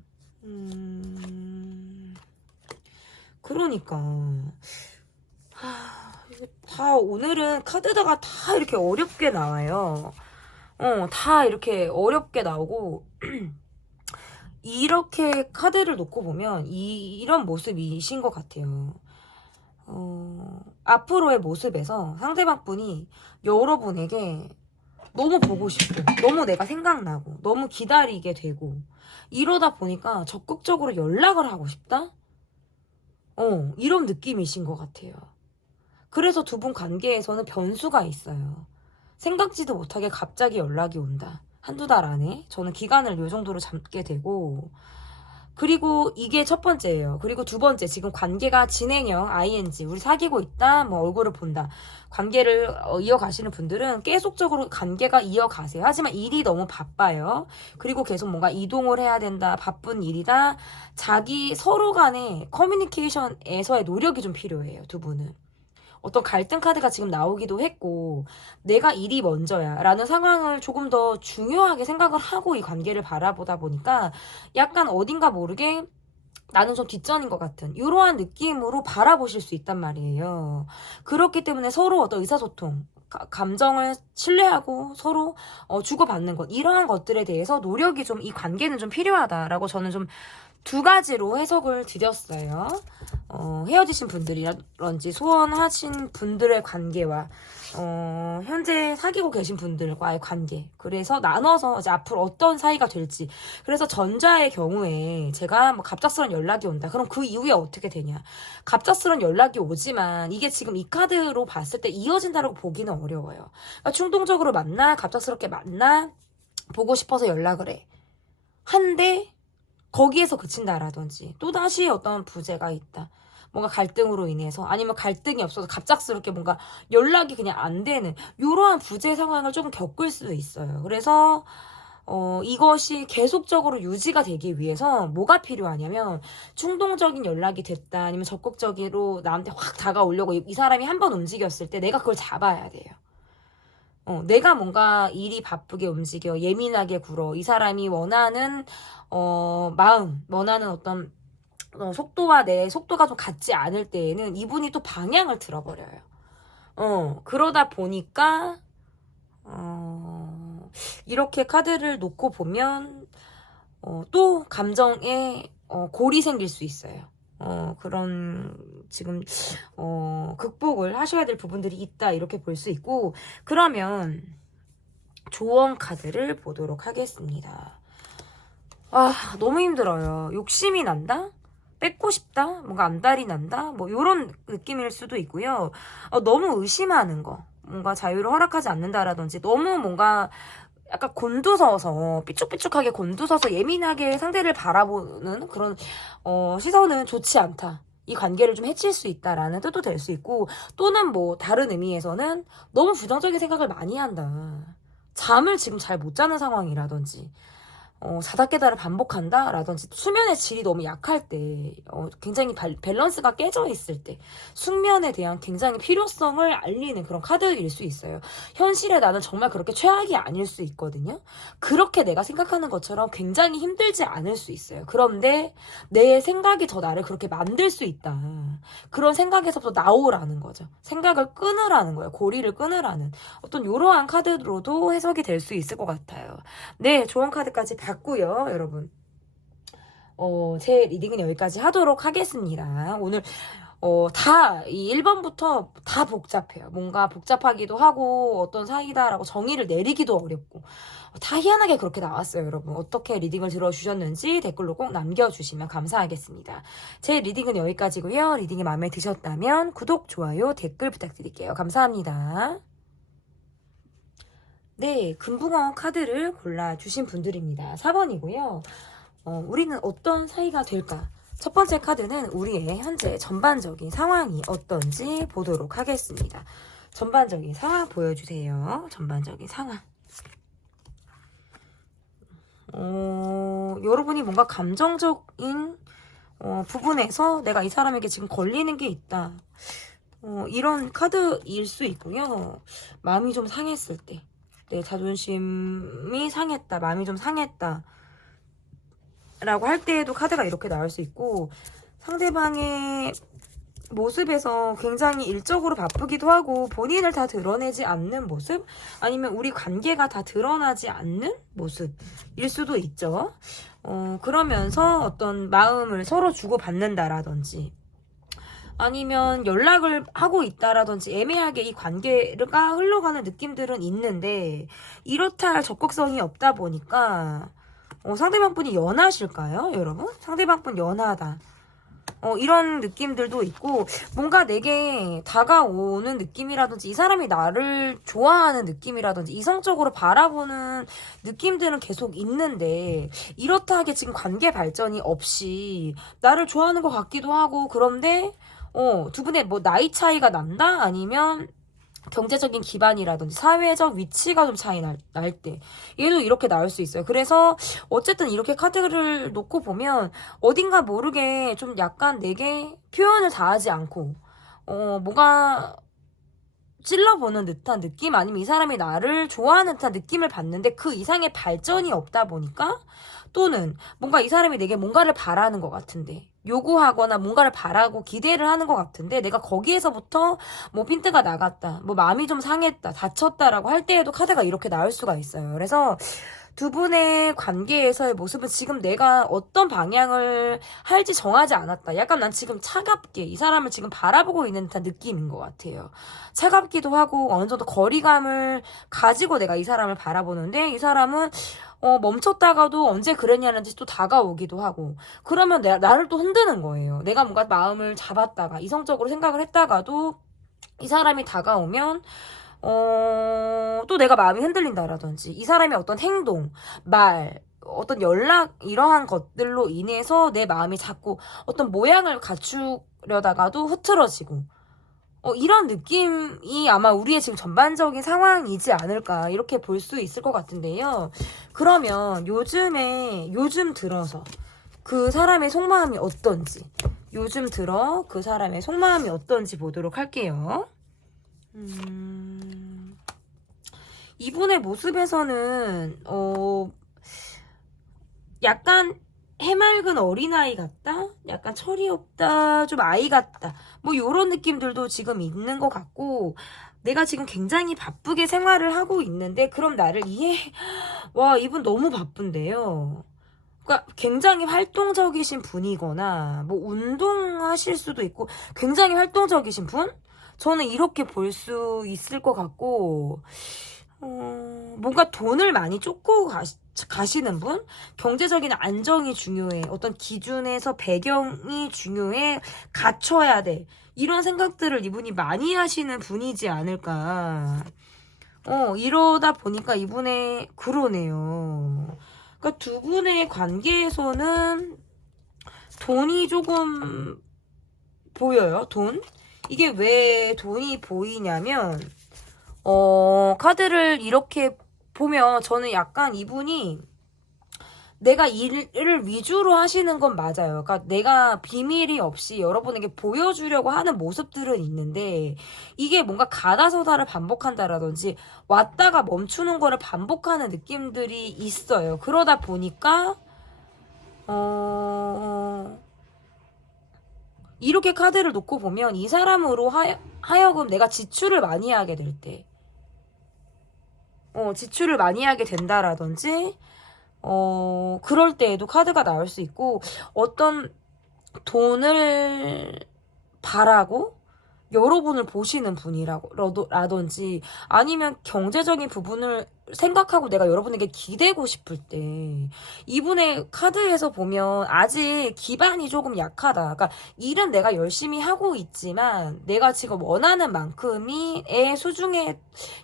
그러니까. 다 오늘은 카드가 다 이렇게 어렵게 나와요. 다 이렇게 어렵게 나오고 이렇게 카드를 놓고 보면 이런 모습이신 것 같아요. 앞으로의 모습에서 상대방 분이 여러분에게 너무 보고 싶고 너무 내가 생각나고 너무 기다리게 되고 이러다 보니까 적극적으로 연락을 하고 싶다? 이런 느낌이신 것 같아요. 그래서 두 분 관계에서는 변수가 있어요. 생각지도 못하게 갑자기 연락이 온다. 한두 달 안에 저는 기간을 요 정도로 잡게 되고, 그리고 이게 첫 번째예요. 그리고 두 번째, 지금 관계가 진행형 ing, 우리 사귀고 있다, 뭐 얼굴을 본다. 관계를 이어가시는 분들은 계속적으로 관계가 이어가세요. 하지만 일이 너무 바빠요. 그리고 계속 뭔가 이동을 해야 된다, 바쁜 일이다. 자기 서로 간의 커뮤니케이션에서의 노력이 좀 필요해요, 두 분은. 어떤 갈등 카드가 지금 나오기도 했고 내가 일이 먼저야 라는 상황을 조금 더 중요하게 생각을 하고 이 관계를 바라보다 보니까 약간 어딘가 모르게 나는 좀 뒷전인 것 같은 이러한 느낌으로 바라보실 수 있단 말이에요. 그렇기 때문에 서로 어떤 의사소통 감정을 신뢰하고 서로 주고받는 것 이러한 것들에 대해서 노력이 좀 이 관계는 좀 필요하다라고 저는 좀 두 가지로 해석을 드렸어요. 헤어지신 분들이라든지 소원하신 분들의 관계와 현재 사귀고 계신 분들과의 관계. 그래서 나눠서 이제 앞으로 어떤 사이가 될지. 그래서 전자의 경우에 제가 뭐 갑작스런 연락이 온다. 그럼 그 이후에 어떻게 되냐. 갑작스런 연락이 오지만 이게 지금 이 카드로 봤을 때 이어진다고 보기는 어려워요. 그러니까 충동적으로 만나, 갑작스럽게 만나, 보고 싶어서 연락을 해. 한데 거기에서 그친다라든지 또다시 어떤 부재가 있다. 뭔가 갈등으로 인해서 아니면 갈등이 없어서 갑작스럽게 뭔가 연락이 그냥 안 되는 이러한 부재 상황을 조금 겪을 수도 있어요. 그래서 이것이 계속적으로 유지가 되기 위해서 뭐가 필요하냐면 충동적인 연락이 됐다 아니면 적극적으로 나한테 확 다가오려고 이 사람이 한번 움직였을 때 내가 그걸 잡아야 돼요. 내가 뭔가 일이 바쁘게 움직여 예민하게 굴어 이 사람이 원하는 마음 원하는 어떤 속도와 내 속도가 좀 같지 않을 때에는 이분이 또 방향을 틀어버려요. 그러다 보니까 이렇게 카드를 놓고 보면 또 감정에 골이 생길 수 있어요. 그런 지금 극복을 하셔야 될 부분들이 있다 이렇게 볼 수 있고 그러면 조언 카드를 보도록 하겠습니다. 너무 힘들어요. 욕심이 난다? 뺏고 싶다? 뭔가 안달이 난다? 뭐 이런 느낌일 수도 있고요. 너무 의심하는 거. 뭔가 자유를 허락하지 않는다라든지 너무 뭔가 약간 곤두서서 삐쭉삐쭉하게 곤두서서 예민하게 상대를 바라보는 그런 시선은 좋지 않다. 이 관계를 좀 해칠 수 있다라는 뜻도 될 수 있고 또는 뭐 다른 의미에서는 너무 부정적인 생각을 많이 한다. 잠을 지금 잘 못 자는 상황이라든지 자다 깨다를 반복한다 라든지 수면의 질이 너무 약할 때 굉장히 밸런스가 깨져 있을 때 숙면에 대한 굉장히 필요성을 알리는 그런 카드일 수 있어요. 현실에 나는 정말 그렇게 최악이 아닐 수 있거든요. 그렇게 내가 생각하는 것처럼 굉장히 힘들지 않을 수 있어요. 그런데 내 생각이 더 나를 그렇게 만들 수 있다. 그런 생각에서부터 나오라는 거죠. 생각을 끊으라는 거예요. 고리를 끊으라는 어떤 이러한 카드로도 해석이 될 수 있을 것 같아요. 네, 조언 카드까지 봤고요, 여러분. 제 리딩은 여기까지 하도록 하겠습니다. 오늘 이 1번부터 다 복잡해요. 뭔가 복잡하기도 하고 어떤 사이다라고 정의를 내리기도 어렵고 다 희한하게 그렇게 나왔어요, 여러분. 어떻게 리딩을 들어주셨는지 댓글로 꼭 남겨주시면 감사하겠습니다. 제 리딩은 여기까지고요. 리딩이 마음에 드셨다면 구독, 좋아요, 댓글 부탁드릴게요. 감사합니다. 네, 금붕어 카드를 골라주신 분들입니다. 4번이고요. 우리는 어떤 사이가 될까? 첫 번째 카드는 우리의 현재 전반적인 상황이 어떤지 보도록 하겠습니다. 전반적인 상황 보여주세요. 전반적인 상황. 여러분이 뭔가 감정적인 부분에서 내가 이 사람에게 지금 걸리는 게 있다. 이런 카드일 수 있고요. 마음이 좀 상했을 때, 내 자존심이 상했다, 마음이 좀 상했다 라고 할 때에도 카드가 이렇게 나올 수 있고, 상대방의 모습에서 굉장히 일적으로 바쁘기도 하고 본인을 다 드러내지 않는 모습, 아니면 우리 관계가 다 드러나지 않는 모습일 수도 있죠. 그러면서 어떤 마음을 서로 주고받는다라든지, 아니면 연락을 하고 있다라든지 애매하게 이 관계가 흘러가는 느낌들은 있는데, 이렇다 할 적극성이 없다 보니까 상대방 분이 연하실까요, 여러분? 상대방 분 연하다. 이런 느낌들도 있고, 뭔가 내게 다가오는 느낌이라든지, 이 사람이 나를 좋아하는 느낌이라든지, 이성적으로 바라보는 느낌들은 계속 있는데, 이렇다 하게 지금 관계 발전이 없이, 나를 좋아하는 것 같기도 하고, 그런데, 두 분의 뭐 나이 차이가 난다? 아니면, 경제적인 기반이라든지 사회적 위치가 좀 차이 날 때 얘도 이렇게 나올 수 있어요. 그래서 어쨌든 이렇게 카드를 놓고 보면 어딘가 모르게 좀 약간 내게 표현을 다하지 않고 뭔가 찔러보는 듯한 느낌, 아니면 이 사람이 나를 좋아하는 듯한 느낌을 받는데 그 이상의 발전이 없다 보니까, 또는 뭔가 이 사람이 내게 뭔가를 바라는 것 같은데, 요구하거나 뭔가를 바라고 기대를 하는 것 같은데, 내가 거기에서부터 뭐 핀트가 나갔다, 뭐 마음이 좀 상했다, 다쳤다라고 할 때에도 카드가 이렇게 나올 수가 있어요. 그래서 두 분의 관계에서의 모습은 지금 내가 어떤 방향을 할지 정하지 않았다. 약간 난 지금 차갑게 이 사람을 지금 바라보고 있는 듯한 느낌인 것 같아요. 차갑기도 하고 어느 정도 거리감을 가지고 내가 이 사람을 바라보는데, 이 사람은 멈췄다가도 언제 그랬냐는 듯이 또 다가오기도 하고, 그러면 나를 또 흔드는 거예요. 내가 뭔가 마음을 잡았다가 이성적으로 생각을 했다가도 이 사람이 다가오면 또 내가 마음이 흔들린다라든지, 이 사람의 어떤 행동, 말, 어떤 연락, 이러한 것들로 인해서 내 마음이 자꾸 어떤 모양을 갖추려다가도 흐트러지고, 이런 느낌이 아마 우리의 지금 전반적인 상황이지 않을까, 이렇게 볼 수 있을 것 같은데요. 그러면 요즘 들어서 그 사람의 속마음이 어떤지, 요즘 들어 그 사람의 속마음이 어떤지 보도록 할게요. 이분의 모습에서는 약간 해맑은 어린아이 같다? 약간 철이 없다? 좀 아이 같다? 뭐 요런 느낌들도 지금 있는 것 같고, 내가 지금 굉장히 바쁘게 생활을 하고 있는데 그럼 나를 와, 이분 너무 바쁜데요. 그러니까 굉장히 활동적이신 분이거나 뭐 운동하실 수도 있고 굉장히 활동적이신 분? 저는 이렇게 볼 수 있을 것 같고, 뭔가 돈을 많이 쫓고 가시는 분? 경제적인 안정이 중요해. 어떤 기준에서 배경이 중요해. 갖춰야 돼. 이런 생각들을 이분이 많이 하시는 분이지 않을까. 이러다 보니까 이분의, 그러네요. 그러니까 두 분의 관계에서는 돈이 조금 보여요. 돈? 이게 왜 돈이 보이냐면, 카드를 이렇게 보면 저는 약간 이분이 내가 일을 위주로 하시는 건 맞아요. 그러니까 내가 비밀이 없이 여러분에게 보여주려고 하는 모습들은 있는데, 이게 뭔가 가다서다를 반복한다라든지 왔다가 멈추는 거를 반복하는 느낌들이 있어요. 그러다 보니까 이렇게 카드를 놓고 보면 이 사람으로 하여금 내가 지출을 많이 하게 될 때, 지출을 많이 하게 된다라든지, 그럴 때에도 카드가 나올 수 있고, 어떤 돈을 바라고 여러분을 보시는 분이라든지, 아니면 경제적인 부분을 생각하고 내가 여러분에게 기대고 싶을 때 이분의 카드에서 보면 아직 기반이 조금 약하다. 그러니까 일은 내가 열심히 하고 있지만 내가 지금 원하는 만큼의 수중에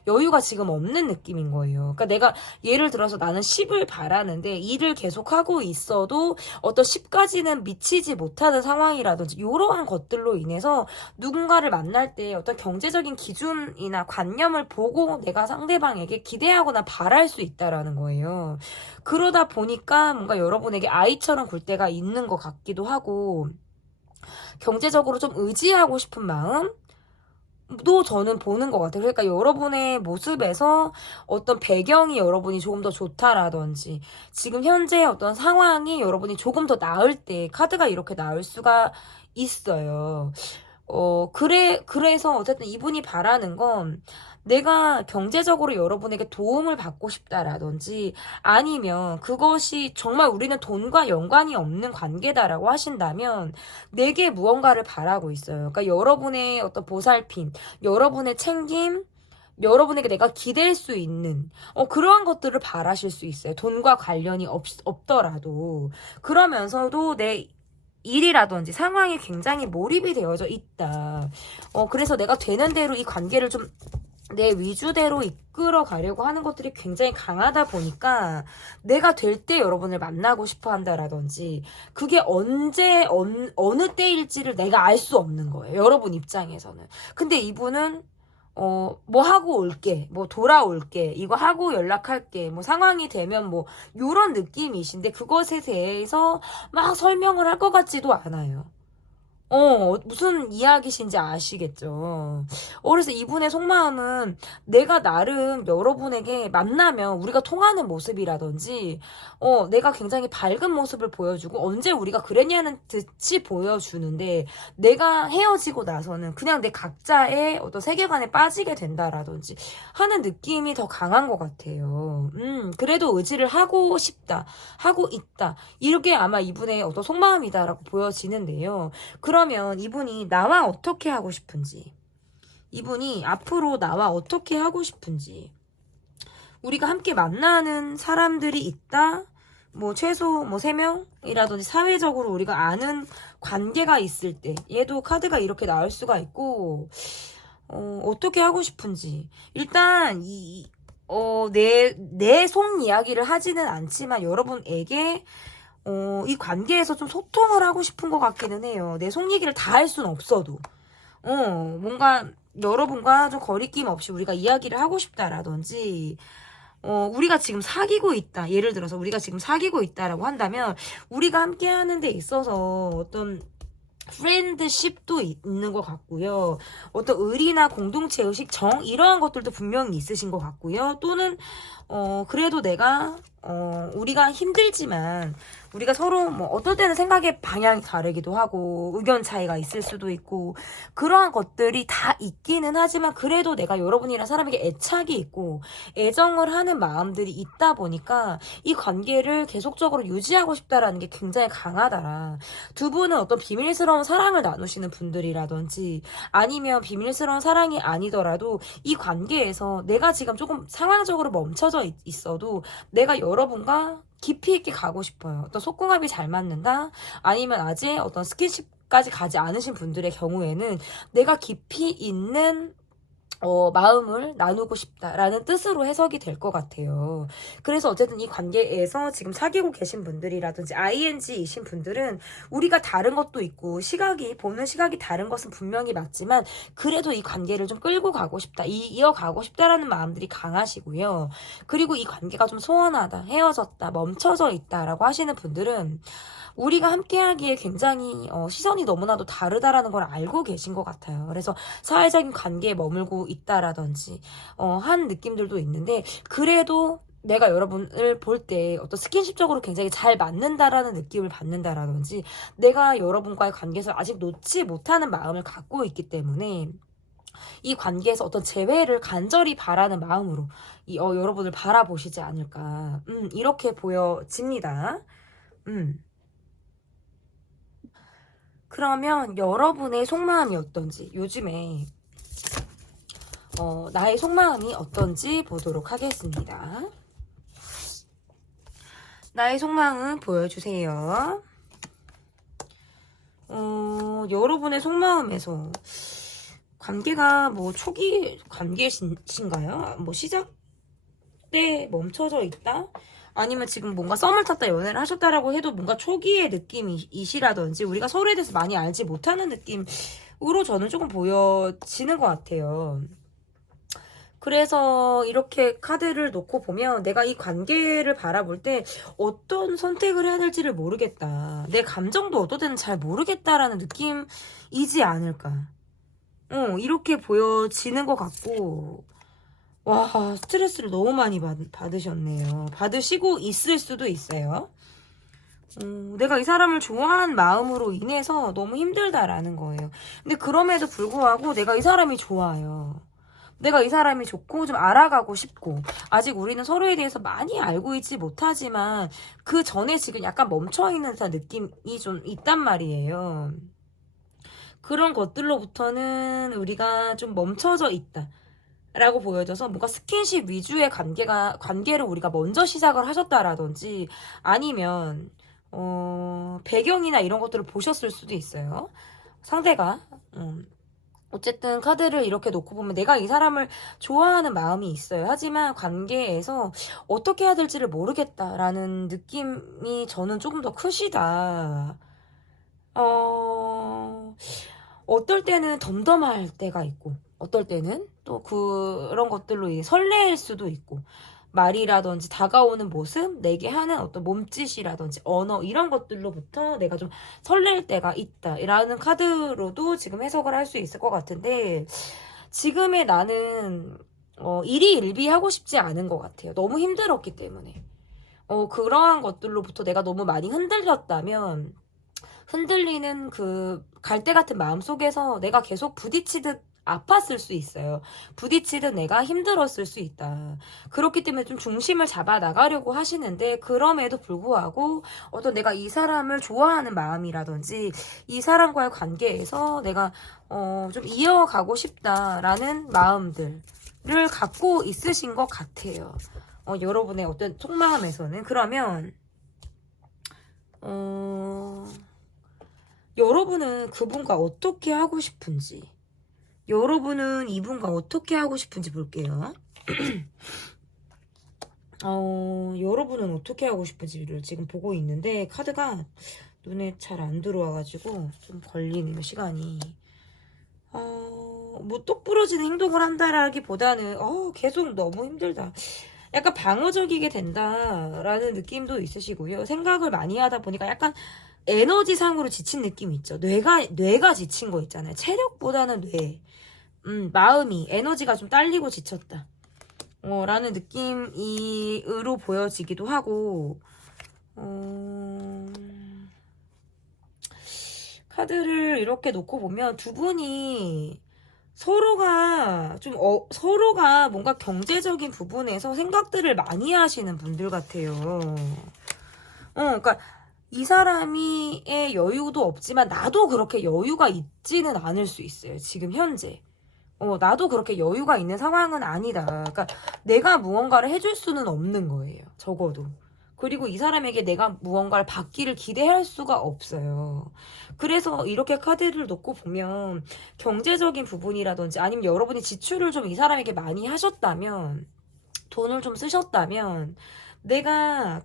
여유가 지금 없는 느낌인 거예요. 그러니까 내가 예를 들어서 나는 10을 바라는데 일을 계속하고 있어도 어떤 10까지는 미치지 못하는 상황이라든지 이러한 것들로 인해서 누군가를 만날 때 어떤 경제적인 기준이나 관념을 보고 내가 상대방에게 기대하거나 바랄 수 있다라는 거예요. 그러다 보니까 뭔가 여러분에게 아이처럼 굴 때가 있는 것 같기도 하고 경제적으로 좀 의지하고 싶은 마음 도 저는 보는 것 같아요. 그러니까 여러분의 모습에서 어떤 배경이 여러분이 조금 더 좋다라든지 지금 현재 어떤 상황이 여러분이 조금 더 나을 때 카드가 이렇게 나올 수가 있어요. 그래서 어쨌든 이분이 바라는 건 내가 경제적으로 여러분에게 도움을 받고 싶다라든지 아니면 그것이 정말 우리는 돈과 연관이 없는 관계다라고 하신다면 내게 무언가를 바라고 있어요. 그러니까 여러분의 어떤 보살핌, 여러분의 챙김, 여러분에게 내가 기댈 수 있는 그러한 것들을 바라실 수 있어요. 돈과 관련이 없더라도. 그러면서도 내 일이라든지 상황이 굉장히 몰입이 되어져 있다. 그래서 내가 되는 대로 이 관계를 좀 내 위주대로 이끌어 가려고 하는 것들이 굉장히 강하다 보니까 내가 될 때 여러분을 만나고 싶어 한다라든지 그게 언제 어느 때일지를 내가 알 수 없는 거예요. 여러분 입장에서는. 근데 이분은 뭐 하고 올게, 뭐 돌아올게, 이거 하고 연락할게, 뭐 상황이 되면 뭐 요런 느낌이신데 그것에 대해서 막 설명을 할 것 같지도 않아요. 무슨 이야기신지 아시겠죠? 그래서 이분의 속마음은 내가 나름 여러분에게 만나면 우리가 통하는 모습이라든지, 내가 굉장히 밝은 모습을 보여주고, 언제 우리가 그랬냐는 듯이 보여주는데, 내가 헤어지고 나서는 그냥 내 각자의 어떤 세계관에 빠지게 된다라든지 하는 느낌이 더 강한 것 같아요. 그래도 의지를 하고 싶다, 하고 있다. 이게 아마 이분의 어떤 속마음이다라고 보여지는데요. 그러면 이분이 나와 어떻게 하고 싶은지, 이분이 앞으로 나와 어떻게 하고 싶은지, 우리가 함께 만나는 사람들이 있다, 뭐 최소 뭐 3명이라든지 사회적으로 우리가 아는 관계가 있을 때, 얘도 카드가 이렇게 나올 수가 있고, 어떻게 하고 싶은지. 일단 내 속 이야기를 하지는 않지만 여러분에게 이 관계에서 좀 소통을 하고 싶은 것 같기는 해요. 내 속 얘기를 다 할 수는 없어도. 뭔가 여러분과 좀 거리낌 없이 우리가 이야기를 하고 싶다라든지, 우리가 지금 사귀고 있다. 예를 들어서 우리가 지금 사귀고 있다라고 한다면, 우리가 함께 하는 데 있어서 어떤 프렌드십도 있는 것 같고요. 어떤 의리나 공동체 의식, 정 이러한 것들도 분명히 있으신 것 같고요. 또는 그래도 우리가 힘들지만 우리가 서로 뭐 어떨 때는 생각의 방향이 다르기도 하고 의견 차이가 있을 수도 있고 그러한 것들이 다 있기는 하지만 그래도 내가 여러분이랑 사람에게 애착이 있고 애정을 하는 마음들이 있다 보니까 이 관계를 계속적으로 유지하고 싶다라는 게 굉장히 강하더라. 두 분은 어떤 비밀스러운 사랑을 나누시는 분들이라든지 아니면 비밀스러운 사랑이 아니더라도 이 관계에서 내가 지금 조금 상황적으로 멈춰져 있어도 내가 여러분과 깊이 있게 가고 싶어요. 어떤 속궁합이 잘 맞는다? 아니면 아직 어떤 스킨십까지 가지 않으신 분들의 경우에는 내가 깊이 있는 마음을 나누고 싶다라는 뜻으로 해석이 될 것 같아요. 그래서 어쨌든 이 관계에서 지금 사귀고 계신 분들이라든지 ING이신 분들은 우리가 다른 것도 있고 보는 시각이 다른 것은 분명히 맞지만 그래도 이 관계를 좀 끌고 가고 싶다, 이어가고 싶다라는 마음들이 강하시고요. 그리고 이 관계가 좀 소원하다, 헤어졌다, 멈춰져 있다라고 하시는 분들은 우리가 함께하기에 굉장히 시선이 너무나도 다르다라는 걸 알고 계신 것 같아요. 그래서 사회적인 관계에 머물고 있다라든지 한 느낌들도 있는데 그래도 내가 여러분을 볼 때 어떤 스킨십적으로 굉장히 잘 맞는다라는 느낌을 받는다라든지 내가 여러분과의 관계에서 아직 놓지 못하는 마음을 갖고 있기 때문에 이 관계에서 어떤 재회를 간절히 바라는 마음으로 여러분을 바라보시지 않을까 이렇게 보여집니다. 그러면 여러분의 속마음이 어떤지 요즘에 나의 속마음이 어떤지 보도록 하겠습니다. 나의 속마음 보여주세요. 여러분의 속마음에서 관계가 뭐 초기 관계신가요? 뭐 시작 때 멈춰져 있다? 아니면 지금 뭔가 썸을 탔다 연애를 하셨다라고 해도 뭔가 초기의 느낌이시라든지 우리가 서로에 대해서 많이 알지 못하는 느낌으로 저는 조금 보여지는 것 같아요. 그래서 이렇게 카드를 놓고 보면 내가 이 관계를 바라볼 때 어떤 선택을 해야 될지를 모르겠다. 내 감정도 어떨 때는 잘 모르겠다라는 느낌이지 않을까. 이렇게 보여지는 것 같고 와, 스트레스를 너무 많이 받으셨네요. 받으시고 있을 수도 있어요. 내가 이 사람을 좋아한 마음으로 인해서 너무 힘들다라는 거예요. 근데 그럼에도 불구하고 내가 이 사람이 좋아요. 내가 이 사람이 좋고 좀 알아가고 싶고 아직 우리는 서로에 대해서 많이 알고 있지 못하지만 그 전에 지금 약간 멈춰있는 듯한 느낌이 좀 있단 말이에요. 그런 것들로부터는 우리가 좀 멈춰져 있다 라고 보여져서 뭔가 스킨십 위주의 관계를 우리가 먼저 시작을 하셨다라든지 아니면 배경이나 이런 것들을 보셨을 수도 있어요. 상대가 어쨌든 카드를 이렇게 놓고 보면 내가 이 사람을 좋아하는 마음이 있어요. 하지만 관계에서 어떻게 해야 될지를 모르겠다라는 느낌이 저는 조금 더 크시다. 어떨 때는 덤덤할 때가 있고 어떨 때는 또 그런 것들로 설레일 수도 있고 말이라든지 다가오는 모습, 내게 하는 어떤 몸짓이라든지 언어 이런 것들로부터 내가 좀 설렐 때가 있다 라는 카드로도 지금 해석을 할 수 있을 것 같은데 지금의 나는 일희일비하고 싶지 않은 것 같아요. 너무 힘들었기 때문에 그러한 것들로부터 내가 너무 많이 흔들렸다면 흔들리는 그 갈대 같은 마음 속에서 내가 계속 부딪히듯 아팠을 수 있어요. 부딪히듯 내가 힘들었을 수 있다. 그렇기 때문에 좀 중심을 잡아 나가려고 하시는데 그럼에도 불구하고 어떤 내가 이 사람을 좋아하는 마음이라든지 이 사람과의 관계에서 내가 좀 이어가고 싶다라는 마음들을 갖고 있으신 것 같아요. 여러분의 어떤 속마음에서는 그러면 여러분은 그분과 어떻게 하고 싶은지 여러분은 이분과 어떻게 하고 싶은지 볼게요. 여러분은 어떻게 하고 싶은지를 지금 보고 있는데 카드가 눈에 잘 안 들어와가지고 좀 걸리네요, 시간이. 뭐 똑부러진 행동을 한다라기보다는 계속 너무 힘들다. 약간 방어적이게 된다라는 느낌도 있으시고요. 생각을 많이 하다 보니까 약간 에너지상으로 지친 느낌이 있죠. 뇌가 지친 거 있잖아요. 체력보다는 뇌. 마음이, 에너지가 좀 딸리고 지쳤다. 라는 느낌으로 보여지기도 하고, 카드를 이렇게 놓고 보면 두 분이 서로가 뭔가 경제적인 부분에서 생각들을 많이 하시는 분들 같아요. 그러니까 이 사람이의 여유도 없지만 나도 그렇게 여유가 있지는 않을 수 있어요. 지금 현재. 나도 그렇게 여유가 있는 상황은 아니다. 그러니까 내가 무언가를 해줄 수는 없는 거예요. 적어도. 그리고 이 사람에게 내가 무언가를 받기를 기대할 수가 없어요. 그래서 이렇게 카드를 놓고 보면 경제적인 부분이라든지 아니면 여러분이 지출을 좀 이 사람에게 많이 하셨다면 돈을 좀 쓰셨다면 내가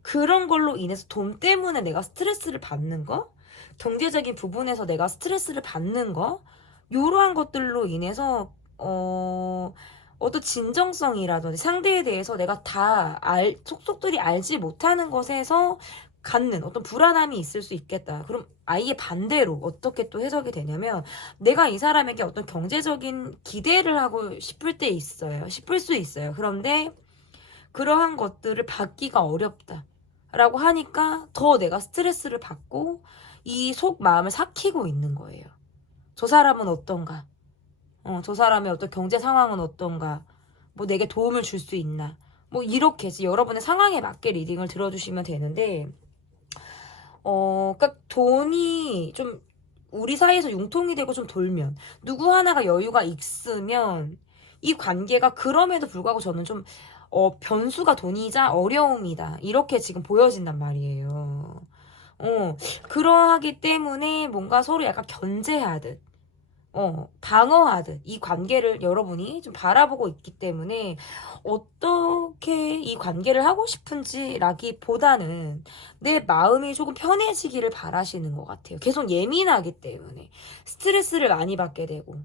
그런 걸로 인해서 돈 때문에 내가 스트레스를 받는 거 경제적인 부분에서 내가 스트레스를 받는 거 이러한 것들로 인해서 어떤 진정성이라든지 상대에 대해서 내가 다 속속들이 알지 못하는 것에서 갖는 어떤 불안함이 있을 수 있겠다. 그럼 아예 반대로 어떻게 또 해석이 되냐면 내가 이 사람에게 어떤 경제적인 기대를 하고 싶을 수 있어요. 그런데 그러한 것들을 받기가 어렵다. 라고 하니까 더 내가 스트레스를 받고 이 속 마음을 삭히고 있는 거예요. 저 사람은 어떤가? 저 사람의 어떤 경제 상황은 어떤가? 뭐 내게 도움을 줄 수 있나? 뭐 이렇게 해서 여러분의 상황에 맞게 리딩을 들어주시면 되는데 그러니까 돈이 좀 우리 사이에서 융통이 되고 좀 돌면, 누구 하나가 여유가 있으면 이 관계가 그럼에도 불구하고 저는 좀 변수가 돈이자 어려움이다. 이렇게 지금 보여진단 말이에요. 그러하기 때문에 뭔가 서로 약간 견제하듯, 방어하듯 이 관계를 여러분이 좀 바라보고 있기 때문에 어떻게 이 관계를 하고 싶은지라기보다는 내 마음이 조금 편해지기를 바라시는 것 같아요. 계속 예민하기 때문에 스트레스를 많이 받게 되고,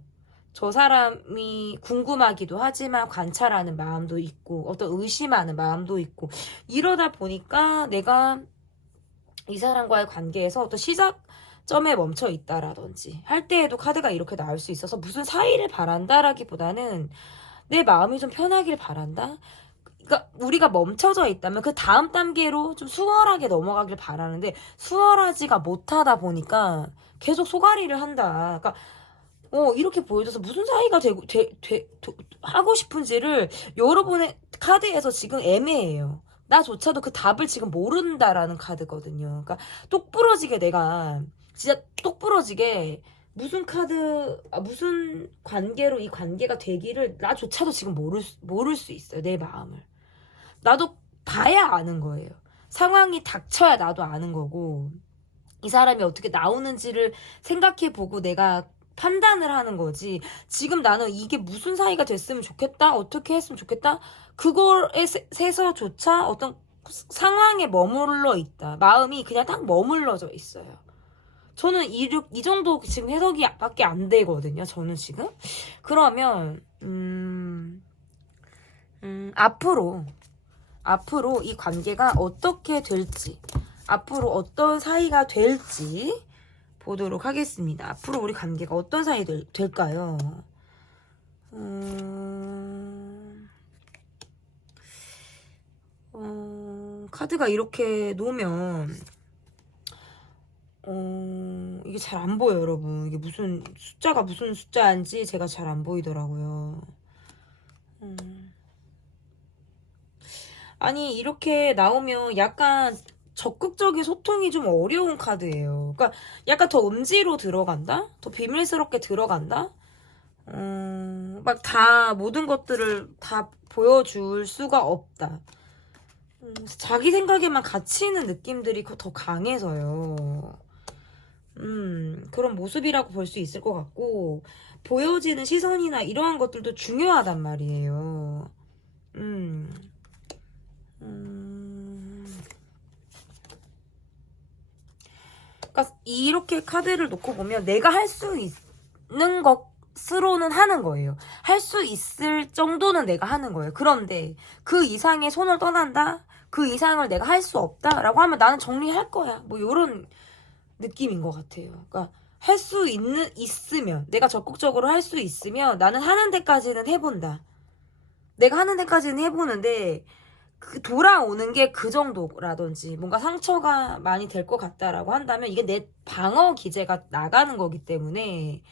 저 사람이 궁금하기도 하지만 관찰하는 마음도 있고 어떤 의심하는 마음도 있고, 이러다 보니까 내가 이 사람과의 관계에서 어떤 시작점에 멈춰 있다라든지 할 때에도 카드가 이렇게 나올 수 있어서 무슨 사이를 바란다라기보다는 내 마음이 좀 편하길 바란다. 그러니까 우리가 멈춰져 있다면 그 다음 단계로 좀 수월하게 넘어가길 바라는데 수월하지가 못하다 보니까 계속 소가리를 한다. 그러니까 이렇게 보여줘서 무슨 사이가 하고 싶은지를 여러분의 카드에서 지금 애매해요. 나조차도 그 답을 지금 모른다라는 카드거든요. 그러니까 똑부러지게 내가 진짜 똑부러지게 무슨 무슨 관계로 이 관계가 되기를 나조차도 지금 모를 수 있어요. 내 마음을. 나도 봐야 아는 거예요. 상황이 닥쳐야 나도 아는 거고, 이 사람이 어떻게 나오는지를 생각해보고 내가 판단을 하는 거지. 지금 나는 이게 무슨 사이가 됐으면 좋겠다, 어떻게 했으면 좋겠다, 그거에서조차 어떤 상황에 머물러 있다. 마음이 그냥 딱 머물러져 있어요. 저는 이 정도 지금 해석이 밖에 안 되거든요. 저는 지금. 그러면 앞으로 이 관계가 어떻게 될지, 앞으로 어떤 사이가 될지 보도록 하겠습니다. 앞으로 우리 관계가 어떤 사이 될까요? 카드가 이렇게 놓으면 이게 잘 안 보여요, 여러분. 이게 무슨 숫자인지 제가 잘 안 보이더라고요. 아니, 이렇게 나오면 약간 적극적인 소통이 좀 어려운 카드예요. 그러니까 약간 더 음지로 들어간다? 더 비밀스럽게 들어간다? 막 다 모든 것들을 다 보여줄 수가 없다. 자기 생각에만 갇히는 느낌들이 더 강해서요. 그런 모습이라고 볼 수 있을 것 같고, 보여지는 시선이나 이러한 것들도 중요하단 말이에요. 그러니까 이렇게 카드를 놓고 보면 내가 할 수 있는 것으로는 하는 거예요. 할 수 있을 정도는 내가 하는 거예요. 그런데 그 이상의 손을 떠난다? 그 이상을 내가 할 수 없다라고 하면 나는 정리할 거야. 뭐 이런 느낌인 것 같아요. 그러니까 할 수 있으면, 내가 적극적으로 할 수 있으면 나는 하는 데까지는 해본다. 내가 하는 데까지는 해보는데 그 돌아오는 게 그 정도라든지 뭔가 상처가 많이 될 것 같다라고 한다면 이게 내 방어 기제가 나가는 거기 때문에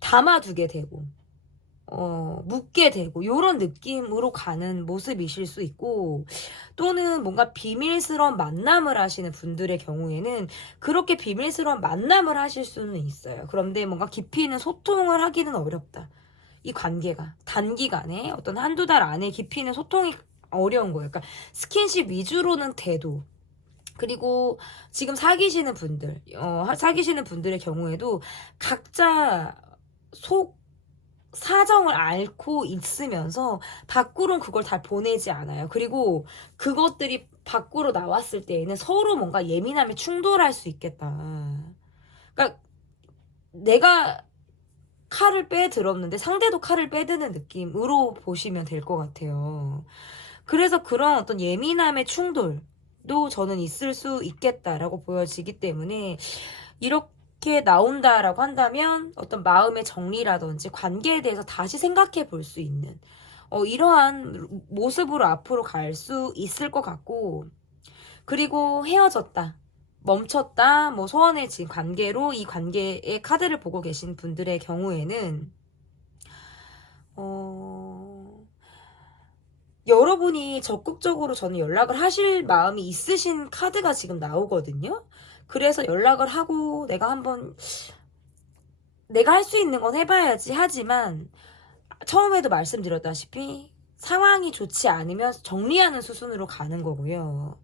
담아두게 되고 묻게 되고 요런 느낌으로 가는 모습이실 수 있고, 또는 뭔가 비밀스러운 만남을 하시는 분들의 경우에는 그렇게 비밀스러운 만남을 하실 수는 있어요. 그런데 뭔가 깊이 있는 소통을 하기는 어렵다. 이 관계가 단기간에 어떤 한두 달 안에 깊이 있는 소통이 어려운 거예요. 그러니까 스킨십 위주로는 돼도, 그리고 지금 사귀시는 분들의 경우에도 각자 속 사정을 앓고 있으면서 밖으로는 그걸 다 보내지 않아요. 그리고 그것들이 밖으로 나왔을 때에는 서로 뭔가 예민함에 충돌할 수 있겠다. 그러니까 내가 칼을 빼들었는데 상대도 칼을 빼드는 느낌으로 보시면 될 것 같아요. 그래서 그런 어떤 예민함의 충돌도 저는 있을 수 있겠다라고 보여지기 때문에, 이렇게 나온다라고 한다면 어떤 마음의 정리라든지 관계에 대해서 다시 생각해 볼 수 있는 이러한 모습으로 앞으로 갈 수 있을 것 같고, 그리고 헤어졌다, 멈췄다, 뭐 소원해진 관계로 이 관계의 카드를 보고 계신 분들의 경우에는 여러분이 적극적으로 저는 연락을 하실 마음이 있으신 카드가 지금 나오거든요. 그래서 연락을 하고 내가 한번 내가 할 수 있는 건 해봐야지 하지만 처음에도 말씀드렸다시피 상황이 좋지 않으면 정리하는 수순으로 가는 거고요.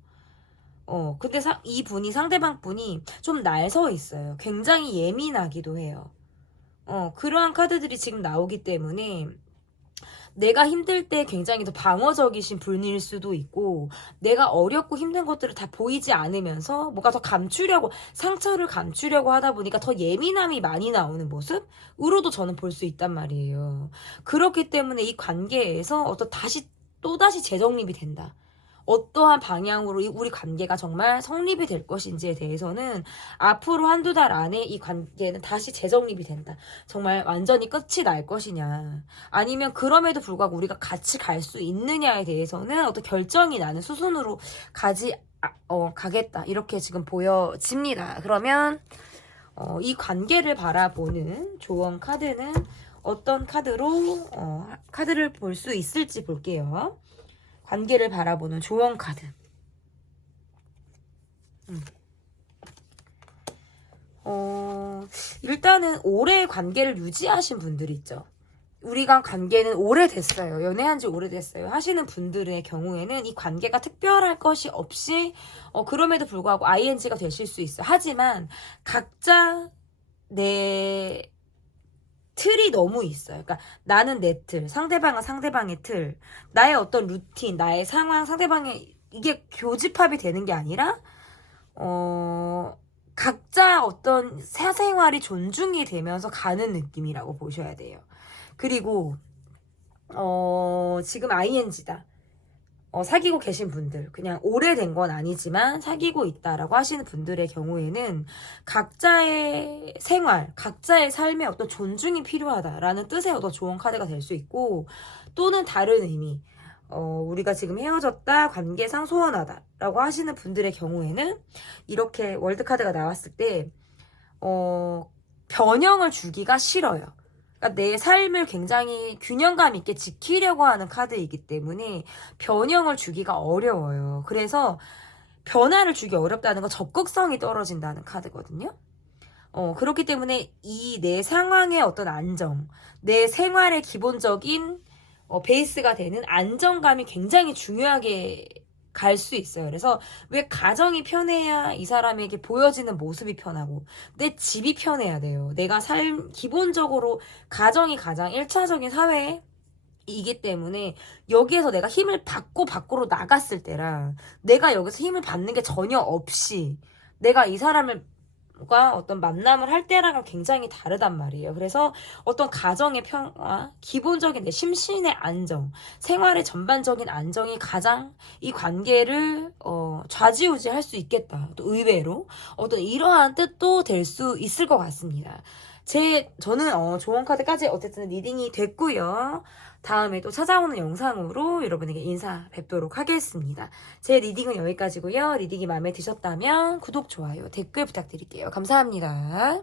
근데 이분이 상대방 분이 좀 날 서 있어요. 굉장히 예민하기도 해요. 그러한 카드들이 지금 나오기 때문에 내가 힘들 때 굉장히 더 방어적이신 분일 수도 있고, 내가 어렵고 힘든 것들을 다 보이지 않으면서 뭔가 더 감추려고, 상처를 감추려고 하다 보니까 더 예민함이 많이 나오는 모습으로도 저는 볼 수 있단 말이에요. 그렇기 때문에 이 관계에서 또다시 재정립이 된다. 어떠한 방향으로 우리 관계가 정말 성립이 될 것인지에 대해서는 앞으로 한두 달 안에 이 관계는 다시 재정립이 된다. 정말 완전히 끝이 날 것이냐. 아니면 그럼에도 불구하고 우리가 같이 갈 수 있느냐에 대해서는 어떤 결정이 나는 수순으로 가겠다. 이렇게 지금 보여집니다. 그러면 이 관계를 바라보는 조언 카드는 어떤 카드로 카드를 볼 수 있을지 볼게요. 관계를 바라보는 조언 카드. 일단은 오래 관계를 유지하신 분들 있죠. 우리가 관계는 오래됐어요. 연애한 지 오래됐어요. 하시는 분들의 경우에는 이 관계가 특별할 것이 없이 그럼에도 불구하고 ING가 되실 수 있어요. 하지만 각자 내 틀이 너무 있어요. 그러니까 나는 내 틀, 상대방은 상대방의 틀, 나의 어떤 루틴, 나의 상황, 상대방의 이게 교집합이 되는 게 아니라 각자 어떤 사생활이 존중이 되면서 가는 느낌이라고 보셔야 돼요. 그리고 지금 ING다. 사귀고 계신 분들, 그냥 오래된 건 아니지만 사귀고 있다라고 하시는 분들의 경우에는 각자의 생활, 각자의 삶에 어떤 존중이 필요하다라는 뜻의 어떤 좋은 카드가 될 수 있고, 또는 다른 의미, 우리가 지금 헤어졌다, 관계상 소원하다라고 하시는 분들의 경우에는 이렇게 월드카드가 나왔을 때 변형을 주기가 싫어요. 그러니까 내 삶을 굉장히 균형감 있게 지키려고 하는 카드이기 때문에 변형을 주기가 어려워요. 그래서 변화를 주기 어렵다는 건 적극성이 떨어진다는 카드거든요. 그렇기 때문에 이 내 상황의 어떤 안정, 내 생활의 기본적인 베이스가 되는 안정감이 굉장히 중요하게 갈 수 있어요. 그래서 왜 가정이 편해야 이 사람에게 보여지는 모습이 편하고 내 집이 편해야 돼요. 내가 기본적으로 가정이 가장 1차적인 사회이기 때문에 여기에서 내가 힘을 받고 밖으로 나갔을 때랑 내가 여기서 힘을 받는 게 전혀 없이 내가 이 사람을 어떤 만남을 할 때랑은 굉장히 다르단 말이에요. 그래서 어떤 가정의 평화, 기본적인 내 심신의 안정, 생활의 전반적인 안정이 가장 이 관계를 좌지우지할 수 있겠다. 또 의외로 어떤 이러한 뜻도 될 수 있을 것 같습니다. 저는 조언 카드까지 어쨌든 리딩이 됐고요. 다음에 또 찾아오는 영상으로 여러분에게 인사 뵙도록 하겠습니다. 제 리딩은 여기까지고요. 리딩이 마음에 드셨다면 구독, 좋아요, 댓글 부탁드릴게요. 감사합니다.